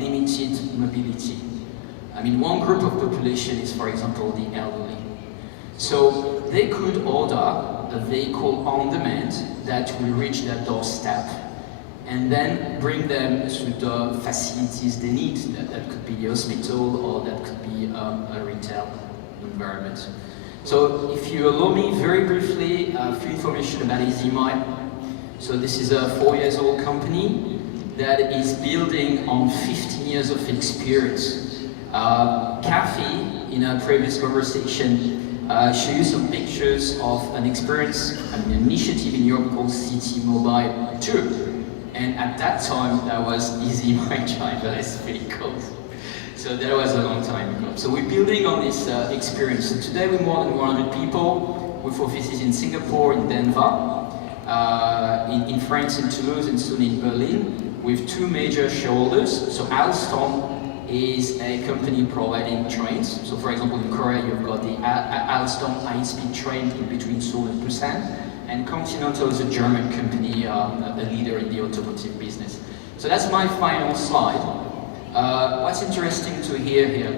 limited mobility. I mean, one group of population is, for example, the elderly. So they could order a vehicle on demand that will reach their doorstep and then bring them to the facilities they need. That could be the hospital, or that could be a retail environment. So if you allow me very briefly, a few information about EasyMile. So this is a 4-year-old company that is building on 15 years of experience. Kathy, in our previous conversation, showed you some pictures of an initiative in Europe called City Mobile 2. And at that time, that was EasyMile driverless vehicles. So that was a long time ago. So we're building on this experience. So today we're more than 100 people with offices in Singapore, in Denver, in France, in Toulouse, and soon in Berlin, with 2 major shareholders. So Alstom is a company providing trains. So for example, in Korea, you've got the Alstom high-speed train in between Seoul and Busan. And Continental is a German company, a leader in the automotive business. So that's my final slide. What's interesting to hear here,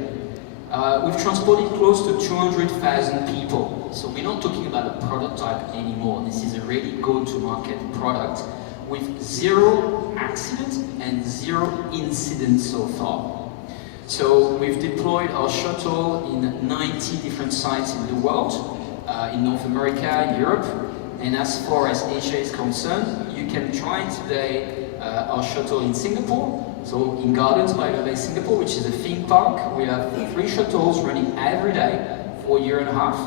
we've transported close to 200,000 people. So we're not talking about a prototype anymore. This is a really go-to-market product with 0 accidents and 0 incidents so far. So we've deployed our shuttle in 90 different sites in the world, in North America, Europe, And as far as Asia is concerned, you can try today our shuttle in Singapore. So in Gardens by the Bay, Singapore, which is a theme park, we have 3 shuttles running every day for a year and a half.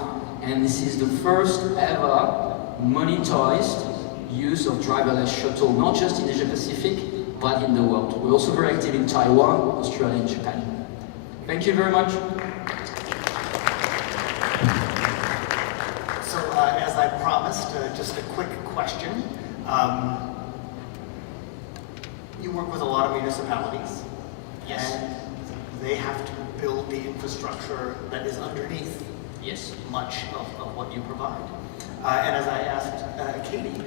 And this is the first ever monetized use of driverless shuttle, not just in Asia Pacific, but in the world. We're also very active in Taiwan, Australia, and Japan. Thank you very much. So, as I promised, just a quick question. You work with a lot of municipalities. Yes. And they have to build the infrastructure that is underneath Yes. much of what you provide. And as I asked Katie,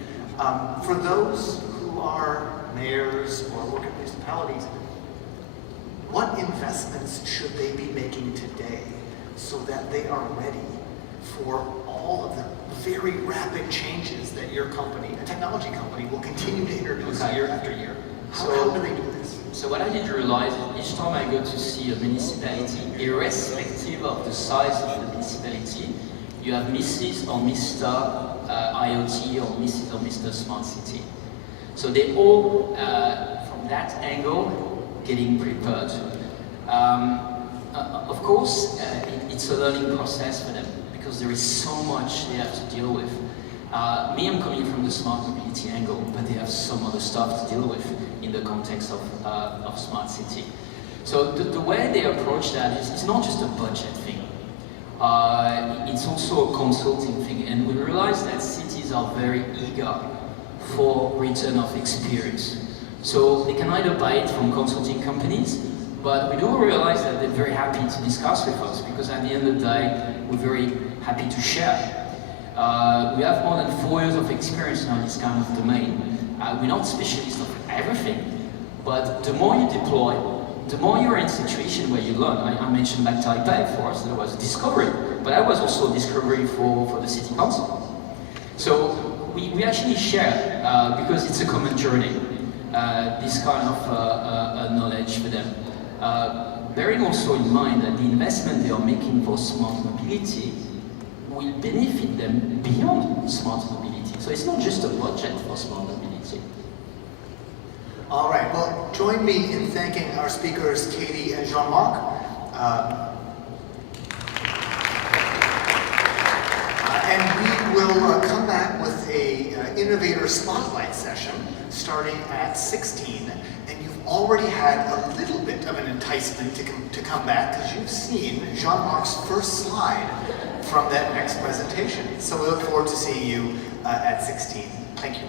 for those who are mayors or work in municipalities, what investments should they be making today so that they are ready for all of the very rapid changes that your company, a technology company, will continue to introduce year after year? How do they do this? So what I did realize is each time I go to see a municipality, irrespective of the size of the municipality, you have Mrs. or Mr. IoT or Mrs. or Mr. Smart City. So they all, from that angle, getting prepared. Of course, it's a learning process for them because there is so much they have to deal with. Me, I'm coming from the smart mobility angle, but they have some other stuff to deal with in the context of smart city. So the way they approach that is it's not just a budget thing. It's also a consulting thing, and we realize that cities are very eager for return of experience. So they can either buy it from consulting companies, but we do realize that they're very happy to discuss with us because at the end of the day, we're very happy to share. We have more than 4 years of experience now in this kind of domain. We're not specialists of everything, but the more you deploy, the more you're in a situation where you learn. I mentioned back Taipei, for us, there was a discovery, but I was also a discovery for the city council. So we actually share, because it's a common journey, this kind of knowledge for them. Bearing also in mind that the investment they are making for smart mobility will benefit them beyond smart mobility. So it's not just a budget for smart mobility. All right, well, join me in thanking our speakers, Katie and Jean-Marc. And we will come back with a Innovator Spotlight session starting at 16. And you've already had a little bit of an enticement to come back because you've seen Jean-Marc's first slide from that next presentation. So we look forward to seeing you at 16. Thank you.